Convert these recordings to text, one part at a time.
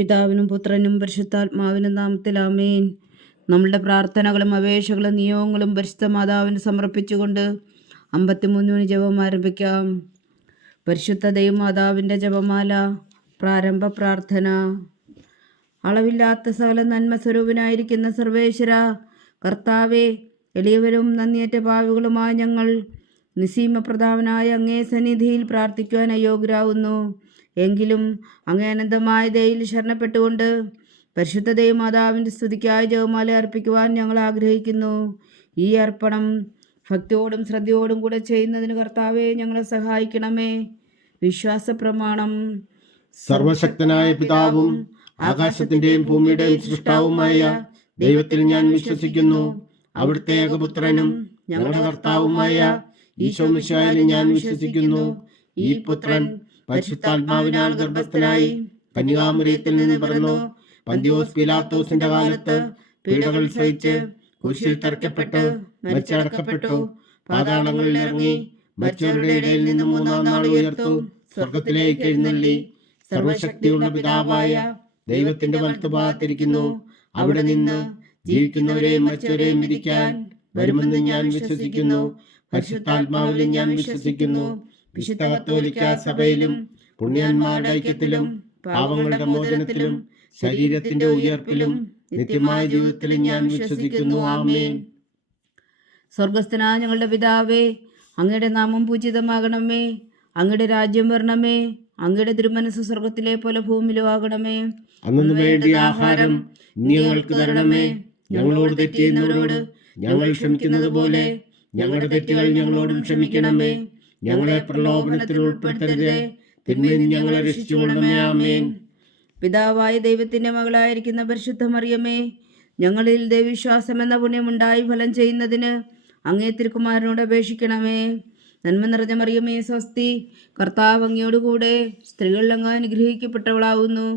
പിതാവിനും പുത്രനും പരിശുദ്ധാത്മാവിനും നാമത്തിൽ ആമേൻ. നമ്മളുടെ പ്രാർത്ഥനകളും അപേക്ഷകളും നിയോഗങ്ങളും പരിശുദ്ധ മാതാവിന് സമർപ്പിച്ചുകൊണ്ട് 53 ജപം ആരംഭിക്കാം. പരിശുദ്ധ ദൈവമാതാവിൻ്റെ ജപമാല. പ്രാരംഭ പ്രാർത്ഥന. അളവില്ലാത്ത സകല നന്മ സ്വരൂപനായിരിക്കുന്ന സർവേശ്വര കർത്താവെ, എളിയവരും നന്ദിയേറ്റ പാവികളുമായ ഞങ്ങൾ നിസ്സീമപ്രധാവനായ അങ്ങേ സന്നിധിയിൽ പ്രാർത്ഥിക്കുവാൻ അയോഗ്യരാകുന്നു. എങ്കിലും അങ്ങേ അനന്തമായ ദയയിൽ ശരണപ്പെട്ടുകൊണ്ട് പരിശുദ്ധ ദൈവമാതാവിൻ്റെ സ്തുതിക്കായി ജപമാല അർപ്പിക്കുവാൻ ഞങ്ങൾ ആഗ്രഹിക്കുന്നു. ഈ അർപ്പണം ഭക്തിയോടും ശ്രദ്ധയോടും കൂടെ ചെയ്യുന്നതിന് കർത്താവെ ഞങ്ങളെ സഹായിക്കണമേ. വിശ്വാസ പ്രമാണം. സർവശക്തനായ പിതാവും ആകാശത്തിന്റെയും ഭൂമിയുടെയും സൃഷ്ടാവുമായ ദൈവത്തിൽ ഞാൻ വിശ്വസിക്കുന്നു. അവിടുത്തെ ഏകപുത്രനും ഞങ്ങളുടെ കർത്താവുമായ ഈശോ മിശിഹായിൽ ഞാൻ വിശ്വസിക്കുന്നു. ഈ പുത്രൻ പരിശുദ്ധാത്മാവിനാൽ ഗർഭസ്ഥനായി കന്യകാമറിയത്തിൽ നിന്ന് പിറന്നു. പന്തിയോസ് പിലാത്തോസിന്റെ കാലത്ത് പീഡകൾ സഹിച്ച് കുരിശിൽ തറയ്ക്കപ്പെട്ട് മരിച്ചടക്കപ്പെട്ടു. പാതാളങ്ങളിൽ ഇറങ്ങി മരിച്ചവരുടെ ഇടയിൽ നിന്ന് മൂന്നാം നാൾ ഉയർത്തു സ്വർഗത്തിലേക്ക് എഴുന്നള്ളി സർവശക്തിയുള്ള പിതാവായ ദൈവത്തിന്റെ വലത്തുഭാഗത്തിരിക്കുന്നു. അവിടെ നിന്ന് ജീവിക്കുന്നവരെയും മരിച്ചവരെയും വിധിക്കാൻ വരുമെന്ന് ഞാൻ വിശ്വസിക്കുന്നു. പരിശുദ്ധാത്മാവിലും ഞാൻ വിശ്വസിക്കുന്നു. വിശുദ്ധ കത്തോലിക്ക സഭയിലും പുണ്യന്മാരുടെ ഐക്യത്തിലും പാപങ്ങളുടെ മോചനത്തിലും ശരീരത്തിന്റെ ഉയർപ്പിലും നിത്യമായ ജീവിതത്തിലും ഞാൻ വിശ്വസിക്കുന്നു. ആമേൻ. സ്വർഗസ്ഥനായ ഞങ്ങളുടെ പിതാവേ, അങ്ങയുടെ നാമം പൂജിതമാകണമേ. അങ്ങയുടെ രാജ്യം വരണമേ. അങ്ങയുടെ തിരുമനസ് സ്വർഗത്തിലെ പോലെ ഭൂമിയിലും ആകണമേ. അന്നു വേണ്ടിയ ആഹാരം നീ ഞങ്ങൾക്ക് തരണമേ. ഞങ്ങളോട് തെറ്റ് ചെയ്യുന്നവരോട് ഞങ്ങൾ ക്ഷമിക്കുന്നത് പോലെ ഞങ്ങളുടെ തെറ്റുകൾ ഞങ്ങളോടും ക്ഷമിക്കണമേ. ഞങ്ങളെ പ്രലോഭനത്തിൽ ഉൾപ്പെടുത്തരുതേ, തിന്മയിൽ ഞങ്ങളെ രക്ഷിച്ചുകൊള്ളണമേ. ആമേൻ. പിതാവായ ദൈവത്തിന്റെ മകളായിരിക്കുന്ന പരിശുദ്ധ മറിയമേ, ഞങ്ങളിൽ ദൈവവിശ്വാസം എന്ന പുണ്യമുണ്ടായി ഫലം ചെയ്യുന്നതിന് അങ്ങേ തിരുക്കുമാരനോട് അപേക്ഷിക്കണമേ. നന്മ നിറഞ്ഞ മറിയമേ സ്വസ്തി, കർത്താവ് അങ്ങയോടുകൂടെ സ്ത്രീകളിൽ അങ്ങ് അനുഗ്രഹിക്കപ്പെട്ടവളാവുന്നു.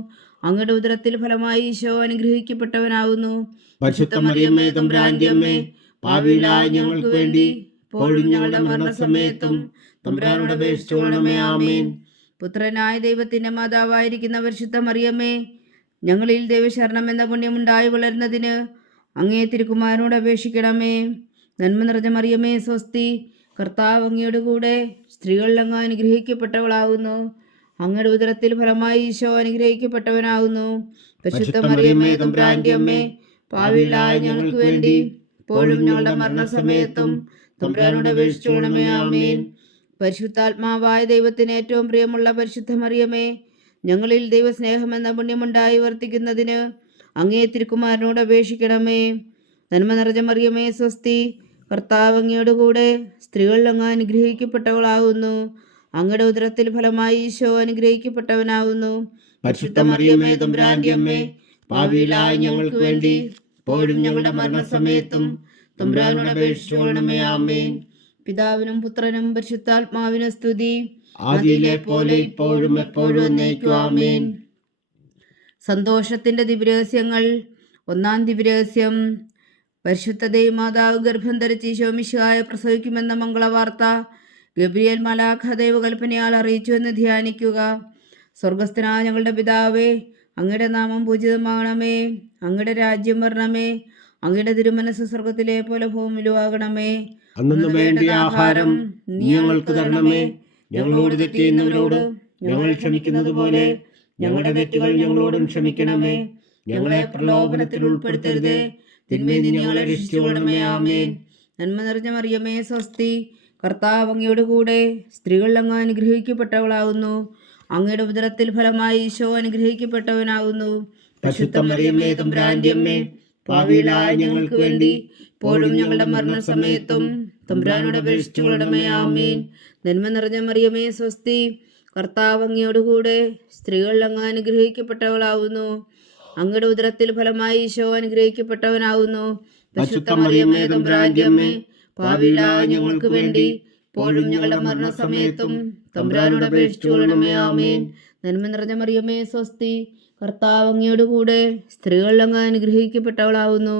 അങ്ങയുടെ ഉദരത്തിൽ ഫലമായി ഈശോ അനുഗ്രഹിക്കപ്പെട്ടവനാവുന്നു. പരിശുദ്ധ മറിയമ്മേ തമ്പുരാന്റെ അമ്മേ, പാപികളായ ഞങ്ങൾക്ക് വേണ്ടി ഇപ്പോഴും ഞങ്ങളുടെ മരണസമയത്തും തമ്പുരാനോട് അപേക്ഷിച്ചുകൊള്ളണമേ. ആമേൻ. പുത്രനായ ദൈവത്തിന്റെ മാതാവായിരിക്കുന്ന പരിശുദ്ധ മറിയമ്മേ, ഞങ്ങളിൽ ദൈവശരണം എന്ന പുണ്യമുണ്ടായി വളരുന്നതിന് അങ്ങേ തിരുക്കുമാരനോട് അപേക്ഷിക്കണമേ. നന്മ നിറഞ്ഞ മറിയമേ സ്വസ്തി, കർത്താവ് അങ്ങയുടെ കൂടെ സ്ത്രീകളിൽ അങ്ങ് അനുഗ്രഹിക്കപ്പെട്ടവളാകുന്നു. അങ്ങയുടെ ഉദരത്തിൽ ഫലമായി ഈശോ അനുഗ്രഹിക്കപ്പെട്ടവനാകുന്നു. പരിശുദ്ധ മറിയമ്മേ തമ്പുരാന്റെ അമ്മേ, പാപികളായ ഞങ്ങൾക്ക് വേണ്ടി ഇപ്പോഴും ഞങ്ങളുടെ മരണസമയത്തും തമ്പുരാനോട് അപേക്ഷിച്ചുകൊള്ളണമേ. ആമേൻ. പരിശുദ്ധാത്മാവായ ദൈവത്തിന് ഏറ്റവും പ്രിയമുള്ള പരിശുദ്ധ മറിയമേ, ഞങ്ങളിൽ ദൈവസ്നേഹം എന്ന പുണ്യമുണ്ടായി വർത്തിക്കുന്നതിന് അങ്ങേ തിരുക്കുമാരനോട് അപേക്ഷിക്കണമേ. നന്മ നിറഞ്ഞ മറിയമേ സ്വസ്തി, കർത്താവ് അങ്ങയുടെ കൂടെ സ്ത്രീകളിൽ അങ്ങ് അനുഗ്രഹിക്കപ്പെട്ടവളാകുന്നു. അങ്ങയുടെ ഉദരത്തിൽ ഫലമായി ഈശോ അനുഗ്രഹിക്കപ്പെട്ടവനാകുന്നു. പരിശുദ്ധ മറിയമേ തമ്പുരാന്റെ അമ്മേ, പാപികളായ ഞങ്ങൾക്ക് വേണ്ടി ഇപ്പോഴും ഞങ്ങളുടെ മരണസമയത്തും തമ്പുരാനോട് അപേക്ഷിച്ചുകൊള്ളണമേ. ആമേൻ. പിതാവിനും പുത്രനും പരിശുദ്ധാത്മാവിനും സ്തുതി, ആദിയിലെ പോലെ ഇപ്പോഴും എപ്പോഴും എന്നേക്കും. ആമേൻ. സന്തോഷത്തിന്റെ ദിവ്യരഹസ്യങ്ങൾ. ഒന്നാം ദിവ്യരഹസ്യം. പരിശുദ്ധ ദൈവമാതാവ് ഗർഭം ധരിച്ച് ഈശോ മിശിഹായെ പ്രസവിക്കുമെന്ന മംഗളവാർത്ത ഗബ്രിയേൽ മാലാഖ ദൈവകൽപ്പനയാൽ അറിയിച്ചു എന്ന് ധ്യാനിക്കുക. സ്വർഗസ്ഥനായ ഞങ്ങളുടെ പിതാവേ, അങ്ങയുടെ നാമം പൂജിതമാകണമേ. അങ്ങയുടെ രാജ്യം വരണമേ. അങ്ങയുടെ തിരുമനസ് സ്വർഗത്തിലെ പോലെ ഭൂമിയിലും ആകണമേ. അന്നു വേണ്ടിയ ആഹാരം നീ ഞങ്ങൾക്ക് തരണമേ. ഞങ്ങളോട് തെറ്റ് ചെയ്യുന്നവരോട് ഞങ്ങൾ ക്ഷമിക്കുന്നത് പോലെ ഞങ്ങളുടെ തെറ്റുകൾ ഞങ്ങളോടും ക്ഷമിക്കണമേ. ഞങ്ങളെ പ്രലോഭനത്തിൽ ഉൾപ്പെടുത്തരുതേ, തിന്മയിൽ നിന്ന് ഞങ്ങളെ രക്ഷിച്ചുകൊള്ളണമേ. ആമേൻ. നന്മ നിറഞ്ഞ മറിയമേ സ്വസ്തി, കർത്താവ് അങ്ങയുടെ കൂടെ സ്ത്രീകളിൽ അങ്ങ് അനുഗ്രഹിക്കപ്പെട്ടവളാകുന്നു. അങ്ങയുടെ ഉദരത്തിൽ ഫലമായി ഈശോ അനുഗ്രഹിക്കപ്പെട്ടവനാകുന്നു. പരിശുദ്ധ മറിയമ്മേ തമ്പുരാന്റെ അമ്മേ, പാപികളായ ഞങ്ങൾക്ക് വേണ്ടി ഇപ്പോഴും ഞങ്ങളുടെ മരണസമയത്തും തമ്പുരാനോട് അപേക്ഷിച്ചുകൊള്ളണമേ. ആമേൻ. നന്മ നിറഞ്ഞ മറിയമേ സ്വസ്തി, കർത്താവ് അങ്ങയുടെ കൂടെ സ്ത്രീകളിൽ അങ്ങ് അനുഗ്രഹിക്കപ്പെട്ടവളാകുന്നു. അങ്ങയുടെ ഉദരത്തിൽ ഫലമായി ഈശോ അനുഗ്രഹിക്കപ്പെട്ടവനാകുന്നു. പരിശുദ്ധ മറിയമ്മേ തമ്പുരാന്റെ അമ്മേ, പാപികളായ ഞങ്ങൾക്ക് വേണ്ടി ഇപ്പോഴും ഞങ്ങളുടെ മരണസമയത്തും തമ്പുരാനോട് അപേക്ഷിച്ചുകൊള്ളണമേ. ആമേൻ. നന്മ നിറഞ്ഞ മറിയമേ സ്വസ്തി, കർത്താവ് അങ്ങയുടെ കൂടെ സ്ത്രീകളിൽ അങ്ങ് അനുഗ്രഹിക്കപ്പെട്ടവളാകുന്നു.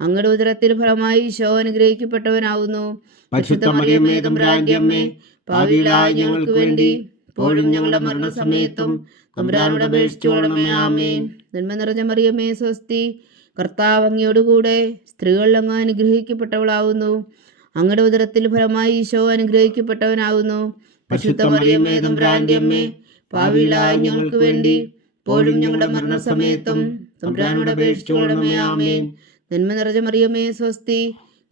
അങ്ങയുടെ ഉദരത്തിൽ ഫലമായി ഈശോ അനുഗ്രഹിക്കപ്പെട്ടവനാകുന്നു. പരിശുദ്ധ മറിയമ്മേ തമ്പുരാന്റെ അമ്മേ, പാപികളായ ഞങ്ങൾക്ക് വേണ്ടി ഇപ്പോഴും ഞങ്ങളുടെ മരണസമയത്തും തമ്പുരാനോട് അപേക്ഷിച്ചുകൊള്ളണമേ. ആമേൻ. നന്മ നിറഞ്ഞ മറിയമേ സ്വസ്തി, കർത്താവ് അങ്ങയോടുകൂടെ സ്ത്രീകൾ അങ്ങ് അനുഗ്രഹിക്കപ്പെട്ടവളാവുന്നു. അങ്ങയുടെ ഉദരത്തിൽ ഫലമായി ഈശോ അനുഗ്രഹിക്കപ്പെട്ടവനാകുന്നു. പരിശുദ്ധ മറിയമേ തമ്പുരാന്റെ അമ്മേ, പാപികളായ ഞങ്ങൾക്ക് വേണ്ടി ഇപ്പോഴും ഞങ്ങളുടെ മരണസമയത്തും തമ്പുരാനോട് അപേക്ഷിച്ചുകൊള്ളണമേ. ആമേൻ. നന്മ നിറഞ്ഞ മറിയമേ സ്വസ്തി,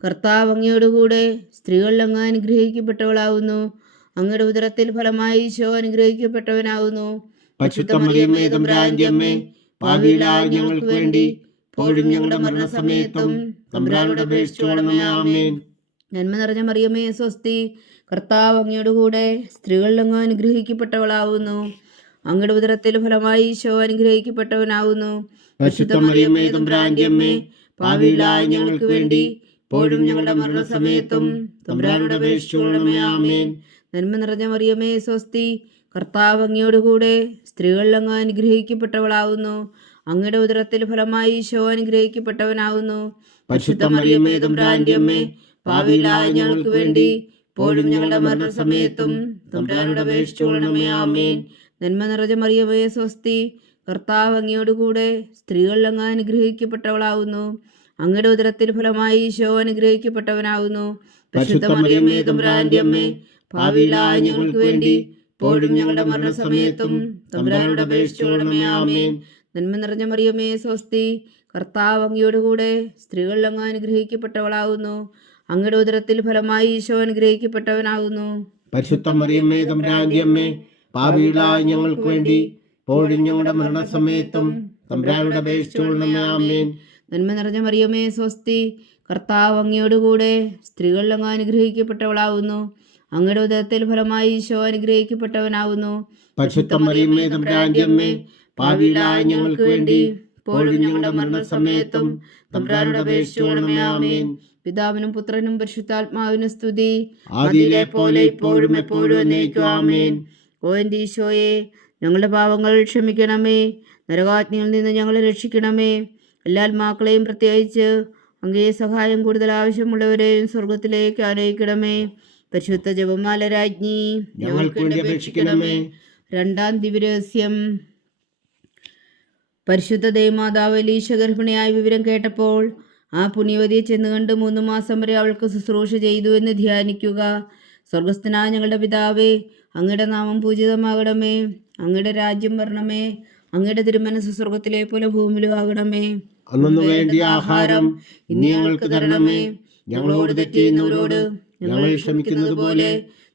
കർത്താവ് അങ്ങയോടുകൂടെ സ്ത്രീകൾ അങ്ങ് അനുഗ്രഹിക്കപ്പെട്ടവളാവുന്നു. അങ്ങയുടെ ഉദരത്തിൽ ഫലമായി ഈശോ അനുഗ്രഹിക്കപ്പെട്ടവനാകുന്നു. പരിശുദ്ധ മറിയമേ തമ്പുരാന്റെ അമ്മേ, പാപികളായ ഞങ്ങൾക്ക് വേണ്ടി ഇപ്പോഴും ഞങ്ങളുടെ മരണസമയത്തും തമ്പുരാനോട് അപേക്ഷിച്ചുകൊള്ളണമേ. ആമേൻ. നന്മ നിറഞ്ഞ മറിയമേ സ്വസ്തി, കർത്താവ് അങ്ങയോടുകൂടെ സ്ത്രീകൾ അങ്ങ് അനുഗ്രഹിക്കപ്പെട്ടവളാവുന്നു. അങ്ങയുടെ ഉദരത്തിൽ ഫലമായി ഈശോ അനുഗ്രഹിക്കപ്പെട്ടവനാകുന്നു. പരിശുദ്ധ മറിയമേ തമ്പുരാന്റെ അമ്മേ, പാപികളായ ഞങ്ങൾക്ക് വേണ്ടി ഇപ്പോഴും ഞങ്ങളുടെ മരണസമയത്തും തമ്പുരാനോട് അപേക്ഷിച്ചുകൊള്ളണമേ. ആമേൻ. നന്മ നിറഞ്ഞ മറിയമേ സ്വസ്തി, കർത്താവ് അങ്ങയോടുകൂടെ സ്ത്രീകൾ അങ്ങ് അനുഗ്രഹിക്കപ്പെട്ടവളാവുന്നു. അങ്ങയുടെ ഉദരത്തിൽ ഫലമായി ഈശോ അനുഗ്രഹിക്കപ്പെട്ടവനാകുന്നു. പരിശുദ്ധ മറിയമേ തമ്പുരാന്റെ അമ്മേ, പാപികളായ ഞങ്ങൾക്ക് വേണ്ടി ഇപ്പോഴും ഞങ്ങളുടെ മരണസമയത്തും തമ്പുരാനോട് അപേക്ഷിച്ചുകൊള്ളണമേ. ആമേൻ. നന്മ നിറഞ്ഞ മറിയമേ സ്വസ്തി, കർത്താവ് അങ്ങയോടുകൂടെ സ്ത്രീകൾ അങ്ങ് അനുഗ്രഹിക്കപ്പെട്ടവളാവുന്നു. അങ്ങയുടെ ഉദരത്തിൽ ഫലമായി ഈശോ അനുഗ്രഹിക്കപ്പെട്ടവനാകുന്നു. പരിശുദ്ധ മറിയമേ തമ്പുരാന്റെ അമ്മേ, പാപികളായ ഞങ്ങൾക്ക് വേണ്ടി ഇപ്പോഴും ഞങ്ങളുടെ മരണസമയത്തും തമ്പുരാനോട് അപേക്ഷിച്ചുകൊള്ളണമേ. ആമേൻ. നന്മ നിറഞ്ഞ മറിയമേ സ്വസ്തി, കർത്താവ് അങ്ങയോടുകൂടെ സ്ത്രീകൾ അങ്ങ് അനുഗ്രഹിക്കപ്പെട്ടവളാവുന്നു. അങ്ങയുടെ ഉദരത്തിൽ ഫലമായി ഈശോ അനുഗ്രഹിക്കപ്പെട്ടവനാകുന്നു. പരിശുദ്ധ മറിയമേ തമ്പുരാന്റെ അമ്മേ, പാപികളായ ഞങ്ങൾക്ക് വേണ്ടി ഇപ്പോഴും ഞങ്ങളുടെ മരണസമയത്തും തമ്പുരാനോട് അപേക്ഷിച്ചുകൊള്ളണമേ. ആമേൻ. നന്മ നിറഞ്ഞ മറിയമേ സ്വസ്തി, കർത്താവ് അങ്ങയോടുകൂടെ സ്ത്രീകൾ അങ്ങ് അനുഗ്രഹിക്കപ്പെട്ടവളാവുന്നു. അങ്ങയുടെ ഉദരത്തിൽ ഫലമായി ഈശോ അനുഗ്രഹിക്കപ്പെട്ടവനാകുന്നു. പരിശുദ്ധ മറിയമേ തമ്പുരാന്റെ അമ്മേ, പാപികളായ ഞങ്ങൾക്ക് വേണ്ടി ഇപ്പോഴും ഞങ്ങളുടെ മരണസമയത്തും തമ്പുരാനോട് അപേക്ഷിച്ചുകൊള്ളണമേ. ആമേൻ. പിതാവിനും പുത്രനും പരിശുദ്ധാത്മാവിനും സ്തുതി, ആദിയിലെ പോലെ ഇപ്പോഴും എപ്പോഴും എന്നേക്കും. ആമേൻ. ഓ എൻ്റെ ഈശോയെ, ഞങ്ങളുടെ പാവങ്ങൾ ക്ഷമിക്കണമേ. നരകാഗ്നിയിൽ നിന്ന് ഞങ്ങളെ രക്ഷിക്കണമേ. എല്ലാ ആത്മാക്കളെയും പ്രത്യേകിച്ച് അങ്ങേ സഹായം കൂടുതൽ ആവശ്യമുള്ളവരെയും സ്വർഗത്തിലേക്ക് ആനയിക്കണമേ. പരിശുദ്ധ ജപമാല രാജ്ഞി, ഞങ്ങൾക്ക് വേണ്ടി അപേക്ഷിക്കണമേ. രണ്ടാം ദിവ്യരഹസ്യം. പരിശുദ്ധ ദൈവമാതാവ് എലീശ ഗർഭിണിയായ വിവരം കേട്ടപ്പോൾ ആ പുണ്യവതിയെ ചെന്ന് കണ്ട് 3 മാസം വരെ അവൾക്ക് ശുശ്രൂഷ ചെയ്തു എന്ന് ധ്യാനിക്കുക. സ്വർഗസ്ഥനായ ഞങ്ങളുടെ പിതാവേ, അങ്ങയുടെ നാമം പൂജിതമാകണമേ. അങ്ങയുടെ രാജ്യം വരണമേ. അങ്ങയുടെ തിരുമനസ്സ് സ്വർഗത്തിലെ പോലെ ഭൂമിയിലും ആകണമേ. അന്നു വേണ്ടിയ ആഹാരം ഇനി ഞങ്ങൾക്ക് തരണമേ. ഞങ്ങളോട് തെറ്റ് ചെയ്യുന്നവരോട് ഞങ്ങൾ ക്ഷമിക്കുന്നത് പോലെ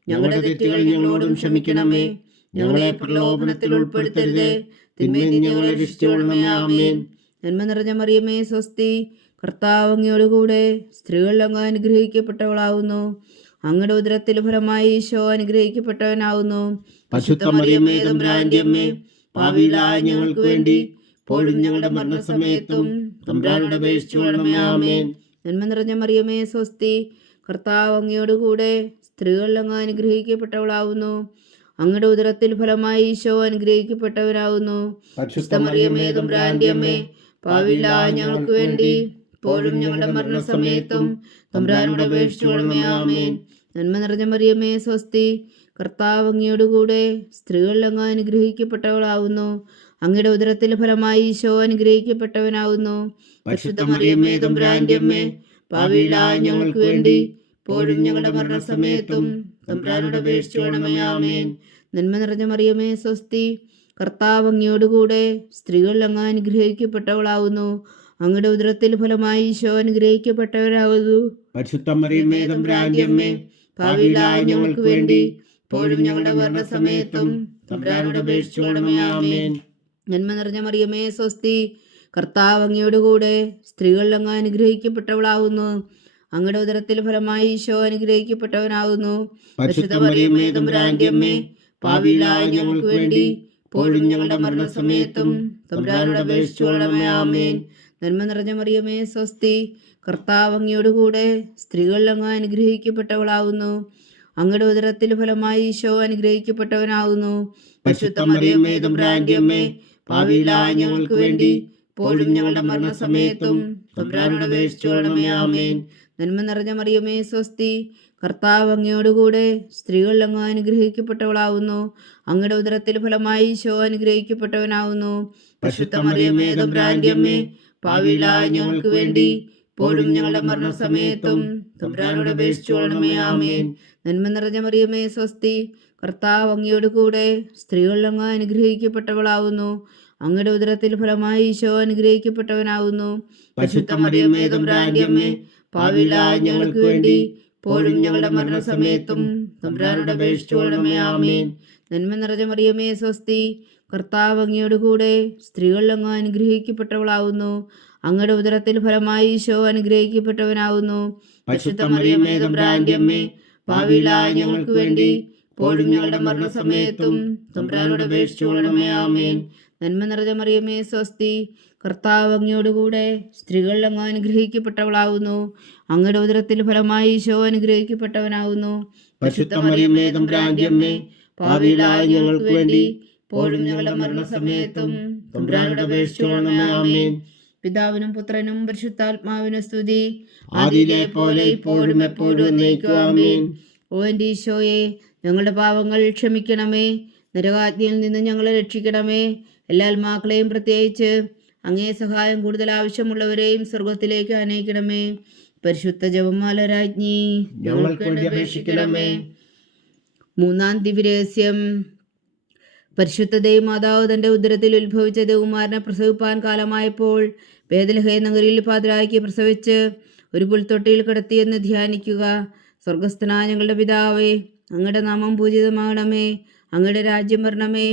ഞങ്ങളുടെ തെറ്റുകൾ ഞങ്ങളോടും ക്ഷമിക്കണമേ. ഞങ്ങളെ പ്രലോഭനത്തിൽ ഉൾപ്പെടുത്തരുതേ, തിന്മയിൽ നിന്ന് ഞങ്ങളെ രക്ഷിച്ചുകൊള്ളണമേ. ആമേൻ. നന്മ നിറഞ്ഞ മറിയമേ സ്വസ്തി, കർത്താവ് അങ്ങയോടുകൂടെ സ്ത്രീകൾ അങ്ങ് അനുഗ്രഹിക്കപ്പെട്ടവളാവുന്നു. അങ്ങയുടെ ഉദരത്തിൽ ഫലമായി ഈശോ അനുഗ്രഹിക്കപ്പെട്ടവനാവുന്നു. പരിശുദ്ധ മറിയമേ തമ്പുരാന്റെ അമ്മേ, പാപികളായ ഞങ്ങൾക്ക് വേണ്ടി ഇപ്പോഴും ഞങ്ങളുടെ മരണസമയത്തും തമ്പുരാനോട് അപേക്ഷിച്ചുകൊള്ളണമേ. ആമേൻ. നന്മ നിറഞ്ഞ മറിയമേ സ്വസ്തി, കർത്താവ് അങ്ങയോടുകൂടെ സ്ത്രീകൾ അങ്ങ് അനുഗ്രഹിക്കപ്പെട്ടവളാവുന്നു. അങ്ങയുടെ ഉദരത്തിൽ ഫലമായി ഈശോ അനുഗ്രഹിക്കപ്പെട്ടവനാവുന്നു. പരിശുദ്ധ മറിയമേ തമ്പുരാന്റെ അമ്മേ, പാപികളായ ഞങ്ങൾക്ക് വേണ്ടി ഇപ്പോഴും ഞങ്ങളുടെ മരണസമയത്തും തമ്പുരാനോട് അപേക്ഷിച്ചുകൊള്ളണമേ. ആമേൻ. നന്മ നിറഞ്ഞ മറിയമേ സ്വസ്തി, കർത്താവ് അങ്ങയോടുകൂടെ സ്ത്രീകൾ അങ്ങ് അനുഗ്രഹിക്കപ്പെട്ടവളാവുന്നു. അങ്ങയുടെ ഉദരത്തിൽ ഫലമായി ഈശോ അനുഗ്രഹിക്കപ്പെട്ടവനാവുന്നു. പരിശുദ്ധ മറിയമേ തമ്പുരാന്റെ അമ്മേ, പാപികളായ ഞങ്ങൾക്ക് വേണ്ടി ഇപ്പോഴും ഞങ്ങളുടെ മരണസമയത്തും തമ്പുരാനോട് അപേക്ഷിച്ചുകൊള്ളണമേ. ആമേൻ. നന്മ നിറഞ്ഞ മറിയമേ സ്വസ്തി, കർത്താവ് അങ്ങയോടുകൂടെ സ്ത്രീകൾ അങ്ങ് അനുഗ്രഹിക്കപ്പെട്ടവളാവുന്നു. അങ്ങയുടെ ഉദരത്തിൽ ഫലമായി ഈശോ അനുഗ്രഹിക്കപ്പെട്ടവരാകുന്നു. പരിശുദ്ധ മറിയമേ തമ്പുരാന്റെ അമ്മേ, പാപികളായ ഞങ്ങൾക്ക് വേണ്ടി ഇപ്പോഴും ഞങ്ങളുടെ മരണസമയത്തും തമ്പുരാനോട് അപേക്ഷിച്ചുകൊള്ളണമേ. ആമേൻ. നന്മ നിറഞ്ഞ മറിയമേ സ്വസ്തി, കർത്താവ് അങ്ങയോടുകൂടെ സ്ത്രീകൾ അങ്ങ് അനുഗ്രഹിക്കപ്പെട്ടവളാവുന്നു. അങ്ങയുടെ ഉദരത്തിൽ ഫലമായി ഈശോ അനുഗ്രഹിക്കപ്പെട്ടവനാകുന്നു. പരിശുദ്ധ മറിയമേ തമ്പുരാന്റെ അമ്മേ, പാപികളായ ഞങ്ങൾക്ക് വേണ്ടി ഇപ്പോഴും ഞങ്ങളുടെ മരണസമയത്തും തമ്പുരാനോട് അപേക്ഷിച്ചുകൊള്ളണമേ. ആമേൻ. നന്മ നിറഞ്ഞ മറിയമേ സ്വസ്തി, കർത്താവ് അങ്ങയോടുകൂടെ സ്ത്രീകൾ അങ്ങ് അനുഗ്രഹിക്കപ്പെട്ടവളാവുന്നു. അങ്ങയുടെ ഉദരത്തിൽ ഫലമായി ഈശോ അനുഗ്രഹിക്കപ്പെട്ടവനാകുന്നു. പരിശുദ്ധ മറിയമേ തമ്പുരാന്റെ അമ്മേ, പാപികളായ ഞങ്ങൾക്ക് വേണ്ടി ഇപ്പോഴും ഞങ്ങളുടെ മരണസമയത്തും തമ്പുരാനോട് അപേക്ഷിച്ചുകൊള്ളണമേ. ആമേൻ. നന്മ നിറഞ്ഞ മറിയമേ സ്വസ്തി, കർത്താവ് അങ്ങയോടുകൂടെ സ്ത്രീകളിൽ അങ്ങ് അനുഗ്രഹിക്കപ്പെട്ടവളാവുന്നു. അങ്ങയുടെ ഉദരത്തിൽ ഫലമായി ഈശോ അനുഗ്രഹിക്കപ്പെട്ടവനാവുന്നു. പരിശുദ്ധ മറിയമേ തമ്പുരാന്റെ അമ്മേ, പാപികളായ ഞങ്ങൾക്ക് വേണ്ടി ഇപ്പോഴും ഞങ്ങളുടെ മരണസമയത്തും തമ്പുരാനോട് അപേക്ഷിച്ചുകൊള്ളണമേ. ആമേൻ. നന്മ നിറഞ്ഞ മറിയമേ സ്വസ്തി, കർത്താവ് അങ്ങയോടുകൂടെ സ്ത്രീകളിൽ അങ്ങ് അനുഗ്രഹിക്കപ്പെട്ടവളാവുന്നു. അങ്ങയുടെ ഉദരത്തിൽ ഫലമായി ഈശോ അനുഗ്രഹിക്കപ്പെട്ടവനാവുന്നു. പരിശുദ്ധ മറിയമേ തമ്പുരാന്റെ അമ്മേ, പാപികളായ ഞങ്ങൾക്ക് വേണ്ടി ഇപ്പോഴും ഞങ്ങളുടെ മരണസമയത്തും തമ്പുരാനോട് അപേക്ഷിച്ചുകൊള്ളണമേ. ആമേൻ. നന്മ നിറഞ്ഞ മറിയമേ സ്വസ്തി, കർത്താവ് അങ്ങയോടുകൂടെ സ്ത്രീകളിൽ അങ്ങ് അനുഗ്രഹിക്കപ്പെട്ടവളാവുന്നു. അങ്ങയുടെ ഉദരത്തിൽ ഫലമായി ഈശോ അനുഗ്രഹിക്കപ്പെട്ടവനാവുന്നു. പരിശുദ്ധ മറിയമേ തമ്പുരാന്റെ അമ്മേ, പാപികളായ ഞങ്ങൾക്ക് വേണ്ടി ഇപ്പോഴും ഞങ്ങളുടെ മരണസമയത്തും തമ്പുരാനോട് അപേക്ഷിച്ചുകൊള്ളണമേ. ആമേൻ. നന്മ നിറഞ്ഞ മറിയമേ സ്വസ്തി, കർത്താവ് അങ്ങയോടുകൂടെ സ്ത്രീകളിൽ അങ്ങ് അനുഗ്രഹിക്കപ്പെട്ടവളാവുന്നു. അങ്ങയുടെ ഉദരത്തിൽ ഫലമായി ഈശോ അനുഗ്രഹിക്കപ്പെട്ടവനാവുന്നു. പരിശുദ്ധ മറിയമേ തമ്പുരാന്റെ അമ്മേ, പാപികളായ ഞങ്ങൾക്ക് വേണ്ടി ഇപ്പോഴും ഞങ്ങളുടെ മരണസമയത്തും തമ്പുരാനോട് അപേക്ഷിച്ചുകൊള്ളണമേ. ആമേൻ. പിതാവിനും പുത്രനും പരിശുദ്ധാത്മാവിനും സ്തുതി, ആദിയിലെ പോലെ ഇപ്പോഴും എപ്പോഴും എന്നേക്കും. ആമേൻ. ഓ എൻ്റെ ഈശോയെ, ഞങ്ങളുടെ പാവങ്ങൾ ക്ഷമിക്കണമേ. നരകാഗ്നിയിൽ നിന്ന് ഞങ്ങളെ രക്ഷിക്കണമേ. എല്ലാ ആത്മാക്കളെയും, പ്രത്യേകിച്ച് അങ്ങേ സഹായം കൂടുതൽ ആവശ്യമുള്ളവരെയും സ്വർഗത്തിലേക്ക് അനയിക്കണമേ. പരിശുദ്ധ ജപമാല രാജ്ഞി, ഞങ്ങൾക്ക് വേണ്ടി അപേക്ഷിക്കണമേ. മൂന്നാം ദിവ്യരഹസ്യം. പരിശുദ്ധ ദൈവമാതാവ് തൻ്റെ ഉദരത്തിൽ ഉത്ഭവിച്ച ദേവകുമാരനെ പ്രസവിപ്പാൻ കാലമായപ്പോൾ ബേത്ലഹേം നഗരിയിൽ പാതിരായ്ക്ക് പ്രസവിച്ച് ഒരു പുൽത്തൊട്ടിയിൽ കിടത്തിയെന്ന് ധ്യാനിക്കുക. സ്വർഗസ്ഥനായ ഞങ്ങളുടെ പിതാവേ, അങ്ങയുടെ നാമം പൂജിതമാകണമേ. അങ്ങയുടെ രാജ്യം വരണമേ.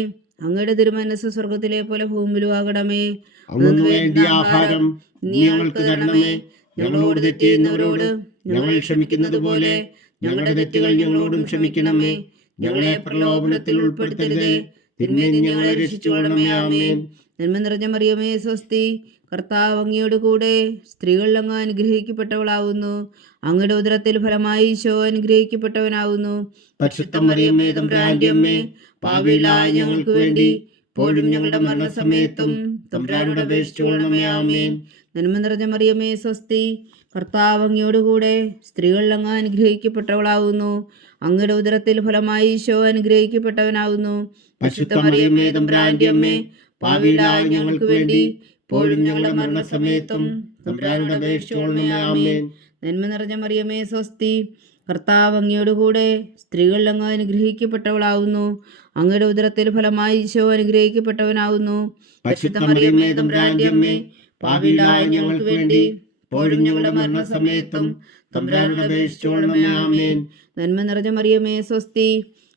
അങ്ങയുടെ തിരുമനസ്സ് സ്വർഗത്തിലെ പോലെ ഭൂമിയിലും ആകണമേ. അങ്ങ് വേണ്ടിയ ആഹാരം നീ ഞങ്ങൾക്ക് തരണമേ. ഞങ്ങളോട് തെറ്റ് ചെയ്യുന്നവരോട് ഞങ്ങൾ ക്ഷമിക്കുന്നത് പോലെ ഞങ്ങളുടെ തെറ്റുകൾ ഞങ്ങളോടും ക്ഷമിക്കണമേ. ഞങ്ങളെ പ്രലോഭനത്തിൽ ഉൾപ്പെടുത്തരുതേ, തിന്മയിൽ നിന്ന് ഞങ്ങളെ രക്ഷിച്ചുകൊള്ളണമേ. ആമേൻ. നന്മ നിറഞ്ഞ മറിയമേ സ്വസ്തി, കർത്താവ് അങ്ങയോടുകൂടെ സ്ത്രീകളിൽ അങ്ങ് അനുഗ്രഹിക്കപ്പെട്ടവളാവുന്നു. അങ്ങയുടെ ഉദരത്തിൽ ഫലമായി ഈശോ അനുഗ്രഹിക്കപ്പെട്ടവനാവുന്നു. പരിശുദ്ധ മറിയമേ തമ്പുരാന്റെ അമ്മേ, പാപികളായ ഞങ്ങൾക്ക് വേണ്ടി ഇപ്പോഴും ഞങ്ങളുടെ മരണസമയത്തും തമ്പുരാനോട് അപേക്ഷിച്ചുകൊള്ളണമേ. ആമേൻ. നന്മ നിറഞ്ഞ മറിയമേ സ്വസ്തി, കർത്താവ് അങ്ങയോടുകൂടെ സ്ത്രീകളിൽ അങ്ങ് അനുഗ്രഹിക്കപ്പെട്ടവളാവുന്നു. അങ്ങയുടെ ഉദരത്തിൽ ഫലമായി ഈശോ അനുഗ്രഹിക്കപ്പെട്ടവനാവുന്നു. പരിശുദ്ധ മറിയമേ തമ്പുരാന്റെ അമ്മേ, പാപികളായ ഞങ്ങൾക്ക് വേണ്ടി ഇപ്പോഴും ഞങ്ങളുടെ മരണസമയത്തും തമ്പുരാനോട് അപേക്ഷിച്ചുകൊള്ളണമേ. ആമേൻ. നന്മ നിറഞ്ഞ മറിയമേ സ്വസ്തി, കർത്താവ് അങ്ങയോടുകൂടെ സ്ത്രീകളിൽ അങ്ങ് അനുഗ്രഹിക്കപ്പെട്ടവളാവുന്നു. അങ്ങയുടെ ഉദരത്തിൽ ഫലമായി ഈശോ അനുഗ്രഹിക്കപ്പെട്ടവനാവുന്നു. പരിശുദ്ധ മറിയമേ തമ്പുരാന്റെ അമ്മേ, പാപികളായ ഞങ്ങൾക്ക് വേണ്ടി ഇപ്പോഴും ഞങ്ങളുടെ മരണസമയത്തും തമ്പുരാനോട് അപേക്ഷിച്ചുകൊള്ളണമേ. ആമേൻ. നന്മ നിറഞ്ഞ മറിയമേ സ്വസ്തി,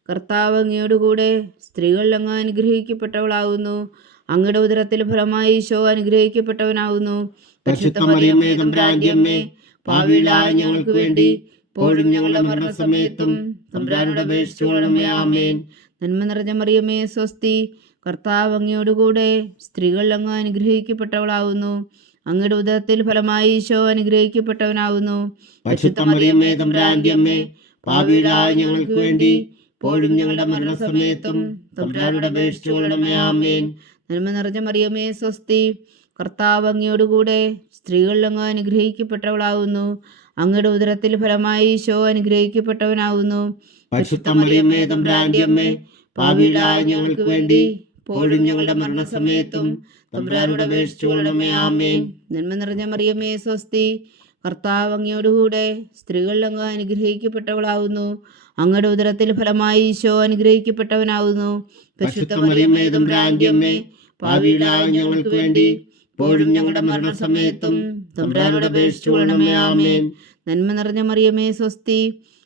കർത്താവ് അങ്ങയോടുകൂടെ സ്ത്രീകളിൽ അങ്ങ് അനുഗ്രഹിക്കപ്പെട്ടവളാവുന്നു. അങ്ങയുടെ ഉദരത്തിൽ ഫലമായി ഈശോ അനുഗ്രഹിക്കപ്പെട്ടവനാവുന്നു. പരിശുദ്ധ മറിയമേ തമ്പുരാന്റെ അമ്മേ, പാപികളായ ഞങ്ങൾക്ക് വേണ്ടി ഇപ്പോഴും ഞങ്ങളുടെ മരണസമയത്തും തമ്പുരാനോട് അപേക്ഷിച്ചുകൊള്ളണമേ. ആമേൻ. നന്മ നിറഞ്ഞ മറിയമേ സ്വസ്തി, കർത്താവ് അങ്ങയോടുകൂടെ സ്ത്രീകളിൽ അങ്ങ് അനുഗ്രഹിക്കപ്പെട്ടവളാവുന്നു. അങ്ങയുടെ ഉദരത്തിൽ ഫലമായി ഈശോ അനുഗ്രഹിക്കപ്പെട്ടവനാവുന്നു. പരിശുദ്ധ മറിയമേ തമ്പുരാന്റെ അമ്മേ, പാപികളായ ഞങ്ങൾക്ക് വേണ്ടി ഇപ്പോഴും ഞങ്ങളുടെ മരണസമയത്തും തമ്പുരാനോട് അപേക്ഷിച്ചുകൊള്ളണമേ. ആമേൻ. നന്മ നിറഞ്ഞ മറിയമേ സ്വസ്തി, കർത്താവ് അങ്ങയോടുകൂടെ സ്ത്രീകളിൽ അങ്ങ് അനുഗ്രഹിക്കപ്പെട്ടവളാവുന്നു. അങ്ങയുടെ ഉദരത്തിൽ ഫലമായി ഈശോ അനുഗ്രഹിക്കപ്പെട്ടവനാവുന്നു. പരിശുദ്ധ മറിയമേ തമ്പുരാന്റെ അമ്മേ, പാപികളായ ഞങ്ങൾക്ക് വേണ്ടി ഇപ്പോഴും ഞങ്ങളുടെ മരണസമയത്തും തമ്പുരാനോട് അപേക്ഷിച്ചുകൊള്ളണമേ. ആമേൻ. നന്മ നിറഞ്ഞ മറിയമേ സ്വസ്തി, കർത്താവ് അങ്ങയോടുകൂടെ സ്ത്രീകളിൽ അങ്ങ് അനുഗ്രഹിക്കപ്പെട്ടവളാവുന്നു. അങ്ങയുടെ ഉദരത്തിൽ ഫലമായി ഈശോ അനുഗ്രഹിക്കപ്പെട്ടവനാവുന്നു. പരിശുദ്ധ മറിയമേ തമ്പുരാന്റെ അമ്മേ, പാപികളായ ഞങ്ങൾക്ക് വേണ്ടി ഇപ്പോഴും ഞങ്ങളുടെ മരണസമയത്തും തമ്പുരാനോട് അപേക്ഷിച്ചുകൊള്ളണമേ. ആമേൻ. നന്മ നിറഞ്ഞ മറിയമേ സ്വസ്തി,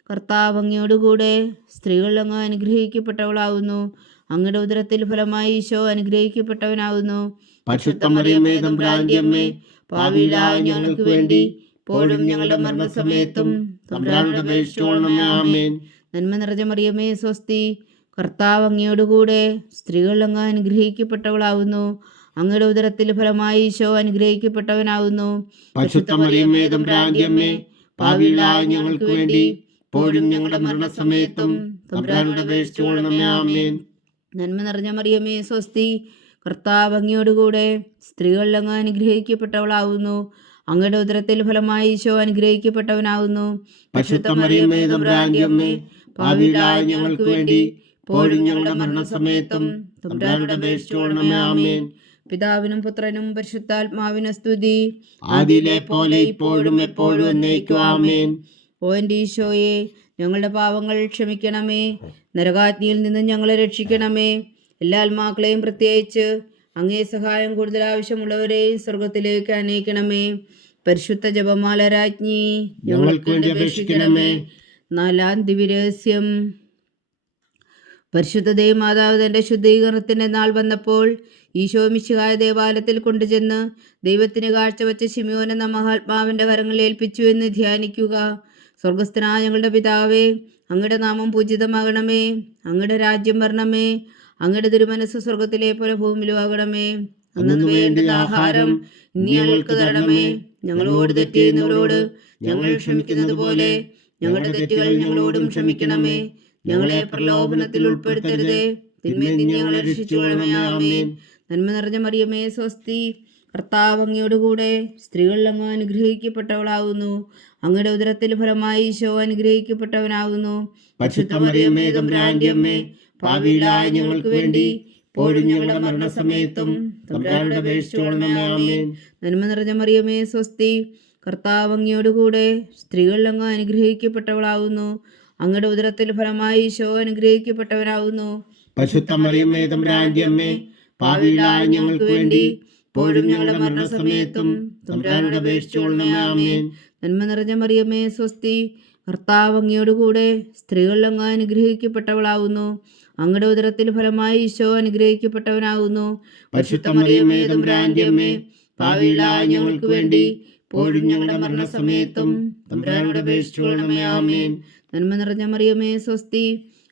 കർത്താവ് അങ്ങയോടുകൂടെ സ്ത്രീകളിൽ അങ്ങ് അനുഗ്രഹിക്കപ്പെട്ടവളാവുന്നു. അങ്ങയുടെ ഉദരത്തിൽ ഫലമായി ഈശോ അനുഗ്രഹിക്കപ്പെട്ടവനാവുന്നു. പരിശുദ്ധ മറിയമേ തമ്പുരാന്റെ അമ്മേ, പാപികളായ ഞങ്ങൾക്ക് വേണ്ടി ഇപ്പോഴും ഞങ്ങളുടെ മരണസമയത്തും തമ്പുരാനോട് അപേക്ഷിച്ചുകൊള്ളണമേ. ആമേൻ. നന്മ നിറഞ്ഞ മറിയമേ സ്വസ്തി, കർത്താവ് അങ്ങയോടുകൂടെ സ്ത്രീകളിൽ അങ്ങ് അനുഗ്രഹിക്കപ്പെട്ടവളാവുന്നു. അങ്ങയുടെ ഉദരത്തിൽ ഫലമായി ഈശോ അനുഗ്രഹിക്കപ്പെട്ടവനാവുന്നു. പരിശുദ്ധ മറിയമേ തമ്പുരാന്റെ അമ്മേ, പാപികളായ ഞങ്ങൾക്ക് വേണ്ടി ഇപ്പോഴും ഞങ്ങളുടെ മരണസമയത്തും തമ്പുരാനോട് അപേക്ഷിച്ചുകൊള്ളണമേ. ആമേൻ. നന്മ നിറഞ്ഞ മറിയമേ സ്വസ്തി, കർത്താവ് അങ്ങയോടുകൂടെ സ്ത്രീകളിൽ അങ്ങ് അനുഗ്രഹിക്കപ്പെട്ടവളാവുന്നു. അങ്ങയുടെ ഉദരത്തിൽ ഫലമായി ഈശോ അനുഗ്രഹിക്കപ്പെട്ടവനാകുന്നു. പരിശുദ്ധ മറിയമേ തമ്പുരാന്റെ അമ്മേ, പാപികളായ ഞങ്ങൾക്ക് വേണ്ടി ഇപ്പോഴും ഞങ്ങളുടെ മരണസമയത്തും തമ്പുരാനോട് അപേക്ഷിച്ചുകൊള്ളണമേ. ആമേൻ. പിതാവിനും പുത്രനും പരിശുദ്ധാത്മാവിനും സ്തുതി. ആദിയിലെ പോലെ ഇപ്പോഴും എപ്പോഴും എന്നേക്കും. ആമേൻ. ഓ എൻ്റെ ഈശോയെ, ഞങ്ങളുടെ പാവങ്ങൾ ക്ഷമിക്കണമേ. നരകാഗ്നിയിൽ നിന്ന് ഞങ്ങളെ രക്ഷിക്കണമേ. എല്ലാ ആത്മാക്കളെയും പ്രത്യേകിച്ച് അങ്ങേ സഹായം കൂടുതൽ ആവശ്യമുള്ളവരെയും സ്വർഗത്തിലേക്ക് അനയിക്കണമേ. പരിശുദ്ധ ജപമാല രാജ്ഞി, ഞങ്ങൾക്ക് വേണ്ടി അപേക്ഷിക്കണമേ. നാലാം ദിവ്യരഹസ്യം. പരിശുദ്ധ ദൈവമാതാവ് തന്റെ ശുദ്ധീകരണത്തിന്റെ നാൾ വന്നപ്പോൾ ഈശോ മിശിഹായ ദേവാലയത്തിൽ കൊണ്ടുചെന്ന് ദൈവത്തിന് കാഴ്ചവെച്ച ശിമയോൻ എന്ന മഹാത്മാവിന്റെ കരങ്ങളിൽ ഏൽപ്പിച്ചു എന്ന് ധ്യാനിക്കുക. സ്വർഗസ്ഥനായ ഞങ്ങളുടെ പിതാവേ, അങ്ങയുടെ നാമം പൂജിതമാകണമേ. അങ്ങയുടെ രാജ്യം വരണമേ. അങ്ങയുടെ തിരുമനസ് സ്വർഗത്തിലെ പോലെ ഭൂമിയിലും ആകണമേ. അന്നു വേണ്ട ആഹാരം ഇനി ഞങ്ങൾക്ക് തരണമേ. ഞങ്ങളോട് തെറ്റ് ചെയ്യുന്നവരോട് ഞങ്ങൾ ക്ഷമിക്കുന്നത് പോലെ ഞങ്ങളുടെ തെറ്റുകൾ ഞങ്ങളോടും ക്ഷമിക്കണമേ. ഞങ്ങളെ പ്രലോഭനത്തിൽ ഉൾപ്പെടുത്തരുതേ, തിന്മയിൽ നിന്ന് ഞങ്ങളെ രക്ഷിച്ചുകൊള്ളണമേ. ആമേൻ. നന്മ നിറഞ്ഞ മറിയമേ സ്വസ്തി, കർത്താവ് അങ്ങയോടുകൂടെ സ്ത്രീകളിൽ അങ്ങ് അനുഗ്രഹിക്കപ്പെട്ടവളാകുന്നു. അങ്ങയുടെ ഉദരത്തിൽ ഫലമായി ഈശോ അനുഗ്രഹിക്കപ്പെട്ടവനാകുന്നു. പരിശുദ്ധ മറിയമേ തമ്പുരാന്റെ അമ്മേ, പാപികളായ ഞങ്ങൾക്ക് വേണ്ടി ഇപ്പോഴും ഞങ്ങളുടെ മരണസമയത്തും തമ്പുരാനോട് അപേക്ഷിച്ചുകൊള്ളണമേ. ആമേൻ. നന്മ നിറഞ്ഞ മറിയമേ സ്വസ്തി, കർത്താവ് അങ്ങയോടുകൂടെ സ്ത്രീകളിൽ അങ്ങ് അനുഗ്രഹിക്കപ്പെട്ടവളാകുന്നു. അങ്ങയുടെ ഉദരത്തിൽ ഫലമായി ഈശോ അനുഗ്രഹിക്കപ്പെട്ടവനാകുന്നു. പരിശുദ്ധ മറിയമേ തമ്പുരാന്റെ അമ്മേ, പാപികളായ ഞങ്ങൾക്ക് വേണ്ടി ഇപ്പോഴും ഞങ്ങളുടെ മരണസമയത്തും തമ്പുരാനോട് അപേക്ഷിച്ചുകൊള്ളണമേ. ആമേൻ. നന്മ നിറഞ്ഞ മറിയമേ സ്വസ്തി, കർത്താവ് അങ്ങയോടുകൂടെ സ്ത്രീകളിൽ അങ്ങ് അനുഗ്രഹിക്കപ്പെട്ടവളാകുന്നു. അങ്ങയുടെ ഉദരത്തിൽ ഫലമായി ഈശോ അനുഗ്രഹിക്കപ്പെട്ടവനാകുന്നു. പരിശുദ്ധ മറിയമേ തമ്പുരാന്റെ അമ്മേ, പാപികളായ ഞങ്ങൾക്ക് വേണ്ടി ഇപ്പോഴും ഞങ്ങളുടെ മരണസമയത്തും തമ്പുരാനോട് അപേക്ഷിച്ചുകൊള്ളണമേ. ആമേൻ. നന്മ നിറഞ്ഞ മറിയമേ സ്വസ്തി,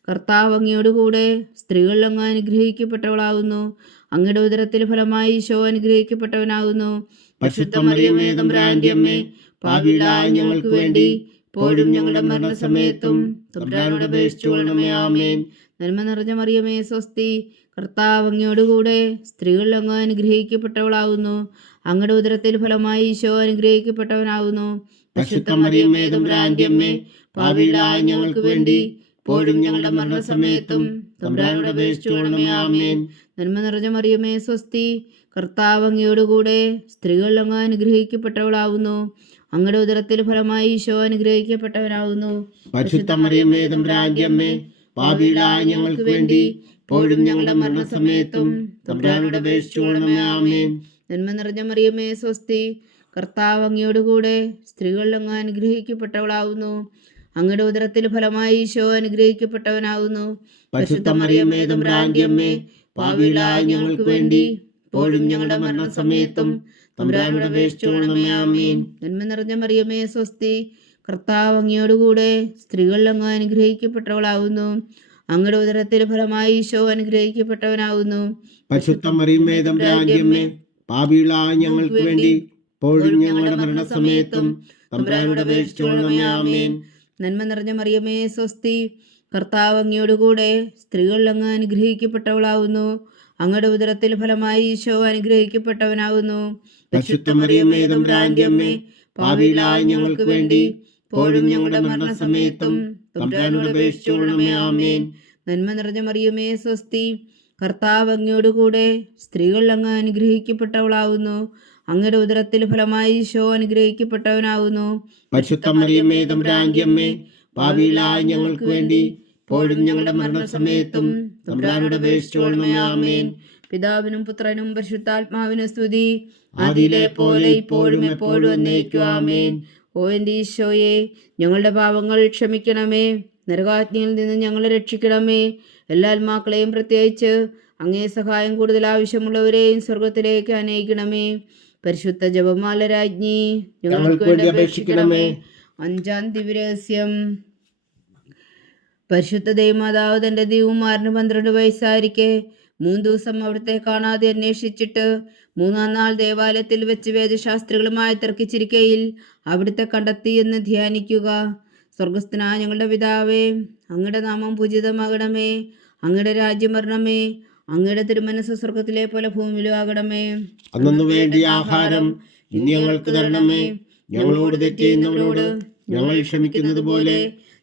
കർത്താവ് അങ്ങയോടുകൂടെ സ്ത്രീകളിൽ അങ്ങ് അനുഗ്രഹിക്കപ്പെട്ടവളാകുന്നു. അങ്ങയുടെ ഉദരത്തിൽ ഫലമായി ഈശോ അനുഗ്രഹിക്കപ്പെട്ടവനാകുന്നു. പരിശുദ്ധ മറിയമേ തമ്പുരാന്റെ അമ്മേ, പാപികളായ ഞങ്ങൾക്ക് വേണ്ടി ഇപ്പോഴും ഞങ്ങളുടെ മരണസമയത്തും തമ്പുരാനോട് അപേക്ഷിച്ചുകൊള്ളണമേ. ആമേൻ. നന്മ നിറഞ്ഞ മറിയമേ സ്വസ്തി, കർത്താവ് അങ്ങയോടുകൂടെ സ്ത്രീകളിൽ അങ്ങ് അനുഗ്രഹിക്കപ്പെട്ടവളാകുന്നു. അങ്ങയുടെ ഉദരത്തിൽ ഫലമായി ഈശോ അനുഗ്രഹിക്കപ്പെട്ടവനാകുന്നു. പരിശുദ്ധ മറിയമേ തമ്പുരാന്റെ അമ്മേ, പാപികളായ ഞങ്ങൾക്ക് വേണ്ടി ഇപ്പോഴും ഞങ്ങളുടെ മരണസമയത്തും തമ്പുരാനോട് അപേക്ഷിച്ചുകൊള്ളണമേ. ആമേൻ. നന്മ നിറഞ്ഞ മറിയമേ സ്വസ്തി, കർത്താവ് അങ്ങയോടുകൂടെ സ്ത്രീകളിൽ അങ്ങ് അനുഗ്രഹിക്കപ്പെട്ടവളാകുന്നു. അങ്ങയുടെ ഉദരത്തിൽ ഫലമായി ഈശോ അനുഗ്രഹിക്കപ്പെട്ടവനാകുന്നു. പരിശുദ്ധ മറിയമേ തമ്പുരാന്റെ അമ്മേ, പാപികളായ ഞങ്ങൾക്ക് വേണ്ടി ഇപ്പോഴും ഞങ്ങളുടെ മരണസമയത്തും തമ്പുരാനോട് അപേക്ഷിച്ചുകൊള്ളണമേ. ആമേൻ. നന്മ നിറഞ്ഞ മറിയമേ സ്വസ്തി, കർത്താവ് അങ്ങയോടുകൂടെ സ്ത്രീകളിൽ അങ്ങ് അനുഗ്രഹിക്കപ്പെട്ടവളാകുന്നു. അങ്ങയുടെ ഉദരത്തിൽ ഫലമായി ഈശോ അനുഗ്രഹിക്കപ്പെട്ടവനാകുന്നു. പരിശുദ്ധ മറിയമേ തമ്പുരാന്റെ അമ്മേ, പാപികളായ ഞങ്ങൾക്ക് വേണ്ടി ഇപ്പോഴും ഞങ്ങളുടെ മരണസമയത്തും തമ്പുരാനോട് അപേക്ഷിച്ചുകൊള്ളണമേ. ആമേൻ. നന്മ നിറഞ്ഞ മറിയമേ സ്വസ്തി, കർത്താവ് അങ്ങയോടുകൂടെ സ്ത്രീകളിൽ അങ്ങ് അനുഗ്രഹിക്കപ്പെട്ടവളാകുന്നു. അങ്ങയുടെ ഉദരത്തിൽ ഫലമായി ഈശോ അനുഗ്രഹിക്കപ്പെട്ടവനാകുന്നു. പരിശുദ്ധ മറിയമേ തമ്പുരാന്റെ അമ്മേ, പാപികളായ ഞങ്ങൾക്ക് വേണ്ടി ഇപ്പോഴും ഞങ്ങളുടെ മരണസമയത്തും തമ്പുരാനോട് അപേക്ഷിച്ചുകൊള്ളണമേ. ആമേൻ. നന്മ നിറഞ്ഞ മറിയമേ സ്വസ്തി, കർത്താവ് അങ്ങയോടുകൂടെ സ്ത്രീകളിൽ അങ്ങ് അനുഗ്രഹിക്കപ്പെട്ടവളാകുന്നു. അങ്ങയുടെ ഉദരത്തിൽ ഫലമായി ഈശോ അനുഗ്രഹിക്കപ്പെട്ടവനാകുന്നു. പരിശുദ്ധ മറിയമേ തമ്പുരാന്റെ അമ്മേ, പാപികളായ ഞങ്ങൾക്ക് വേണ്ടി ഇപ്പോഴും ഞങ്ങളുടെ മരണസമയത്തും തമ്പുരാനോട് അപേക്ഷിച്ചുകൊള്ളണമേ. ആമേൻ. നന്മ നിറഞ്ഞ മറിയമേ സ്വസ്തി, കർത്താവ് അങ്ങയോടുകൂടെ സ്ത്രീകളിൽ അങ്ങ് അനുഗ്രഹിക്കപ്പെട്ടവളാകുന്നു. അങ്ങയുടെ ഉദരത്തിൽ ഫലമായി ഈശോ അനുഗ്രഹിക്കപ്പെട്ടവനാകുന്നു. പരിശുദ്ധ മറിയമേ തമ്പുരാന്റെ അമ്മേ, പാപികളായ ഞങ്ങൾക്ക് വേണ്ടി ഇപ്പോഴും ഞങ്ങളുടെ മരണസമയത്തും തമ്പുരാനോട് അപേക്ഷിച്ചുകൊള്ളണമേ. ആമേൻ. പിതാവിനും പുത്രനും പരിശുദ്ധാത്മാവിനും സ്തുതി. ആദിയിലെ പോലെ ഇപ്പോഴും എപ്പോഴും എന്നേക്കും. ആമേൻ. ഓ എൻ്റെ ഈശോയെ, ഞങ്ങളുടെ പാപങ്ങൾ ക്ഷമിക്കണമേ. നരകാഗ്നിയിൽ നിന്ന് ഞങ്ങളെ രക്ഷിക്കണമേ. എല്ലാ ആത്മാക്കളെയും പ്രത്യേകിച്ച് അങ്ങേ സഹായം കൂടുതൽ ആവശ്യമുള്ളവരെയും സ്വർഗത്തിലേക്ക് അനയിക്കണമേ. പരിശുദ്ധ ജപമാല രാജ്ഞി, ഞങ്ങൾക്ക് വേണ്ടി അപേക്ഷിക്കണമേ. അഞ്ചാം ദിവ്യരഹസ്യം. പരിശുദ്ധ ദൈവമാതാവ് തന്റെ ദൈവകുമാരന് 12 വയസ്സായിരിക്കെ 3 ദിവസം അവിടുത്തെ കാണാതെ അന്വേഷിച്ചിട്ട് 3-ാം നാൾ ദേവാലയത്തിൽ വെച്ച് വേദശാസ്ത്രികളുമായി തർക്കിച്ചിരിക്കയിൽ അവിടുത്തെ കണ്ടെത്തി എന്ന് ധ്യാനിക്കുക. സ്വർഗസ്ഥനായ ഞങ്ങളുടെ പിതാവേ, അങ്ങയുടെ നാമം പൂജിതമാകണമേ. അങ്ങയുടെ രാജ്യം വരണമേ. അങ്ങയുടെ തിരുമനസ് സ്വർഗത്തിലെ പോലെ ഭൂമിയിലും ആകണമേ. അന്നു വേണ്ടിയ ആഹാരം ഇനി ഞങ്ങൾക്ക് തരണമേ. ഞങ്ങളോട് തെറ്റ് ചെയ്യുന്നവരോട് ഞങ്ങൾ ക്ഷമിക്കുന്നത് പോലെ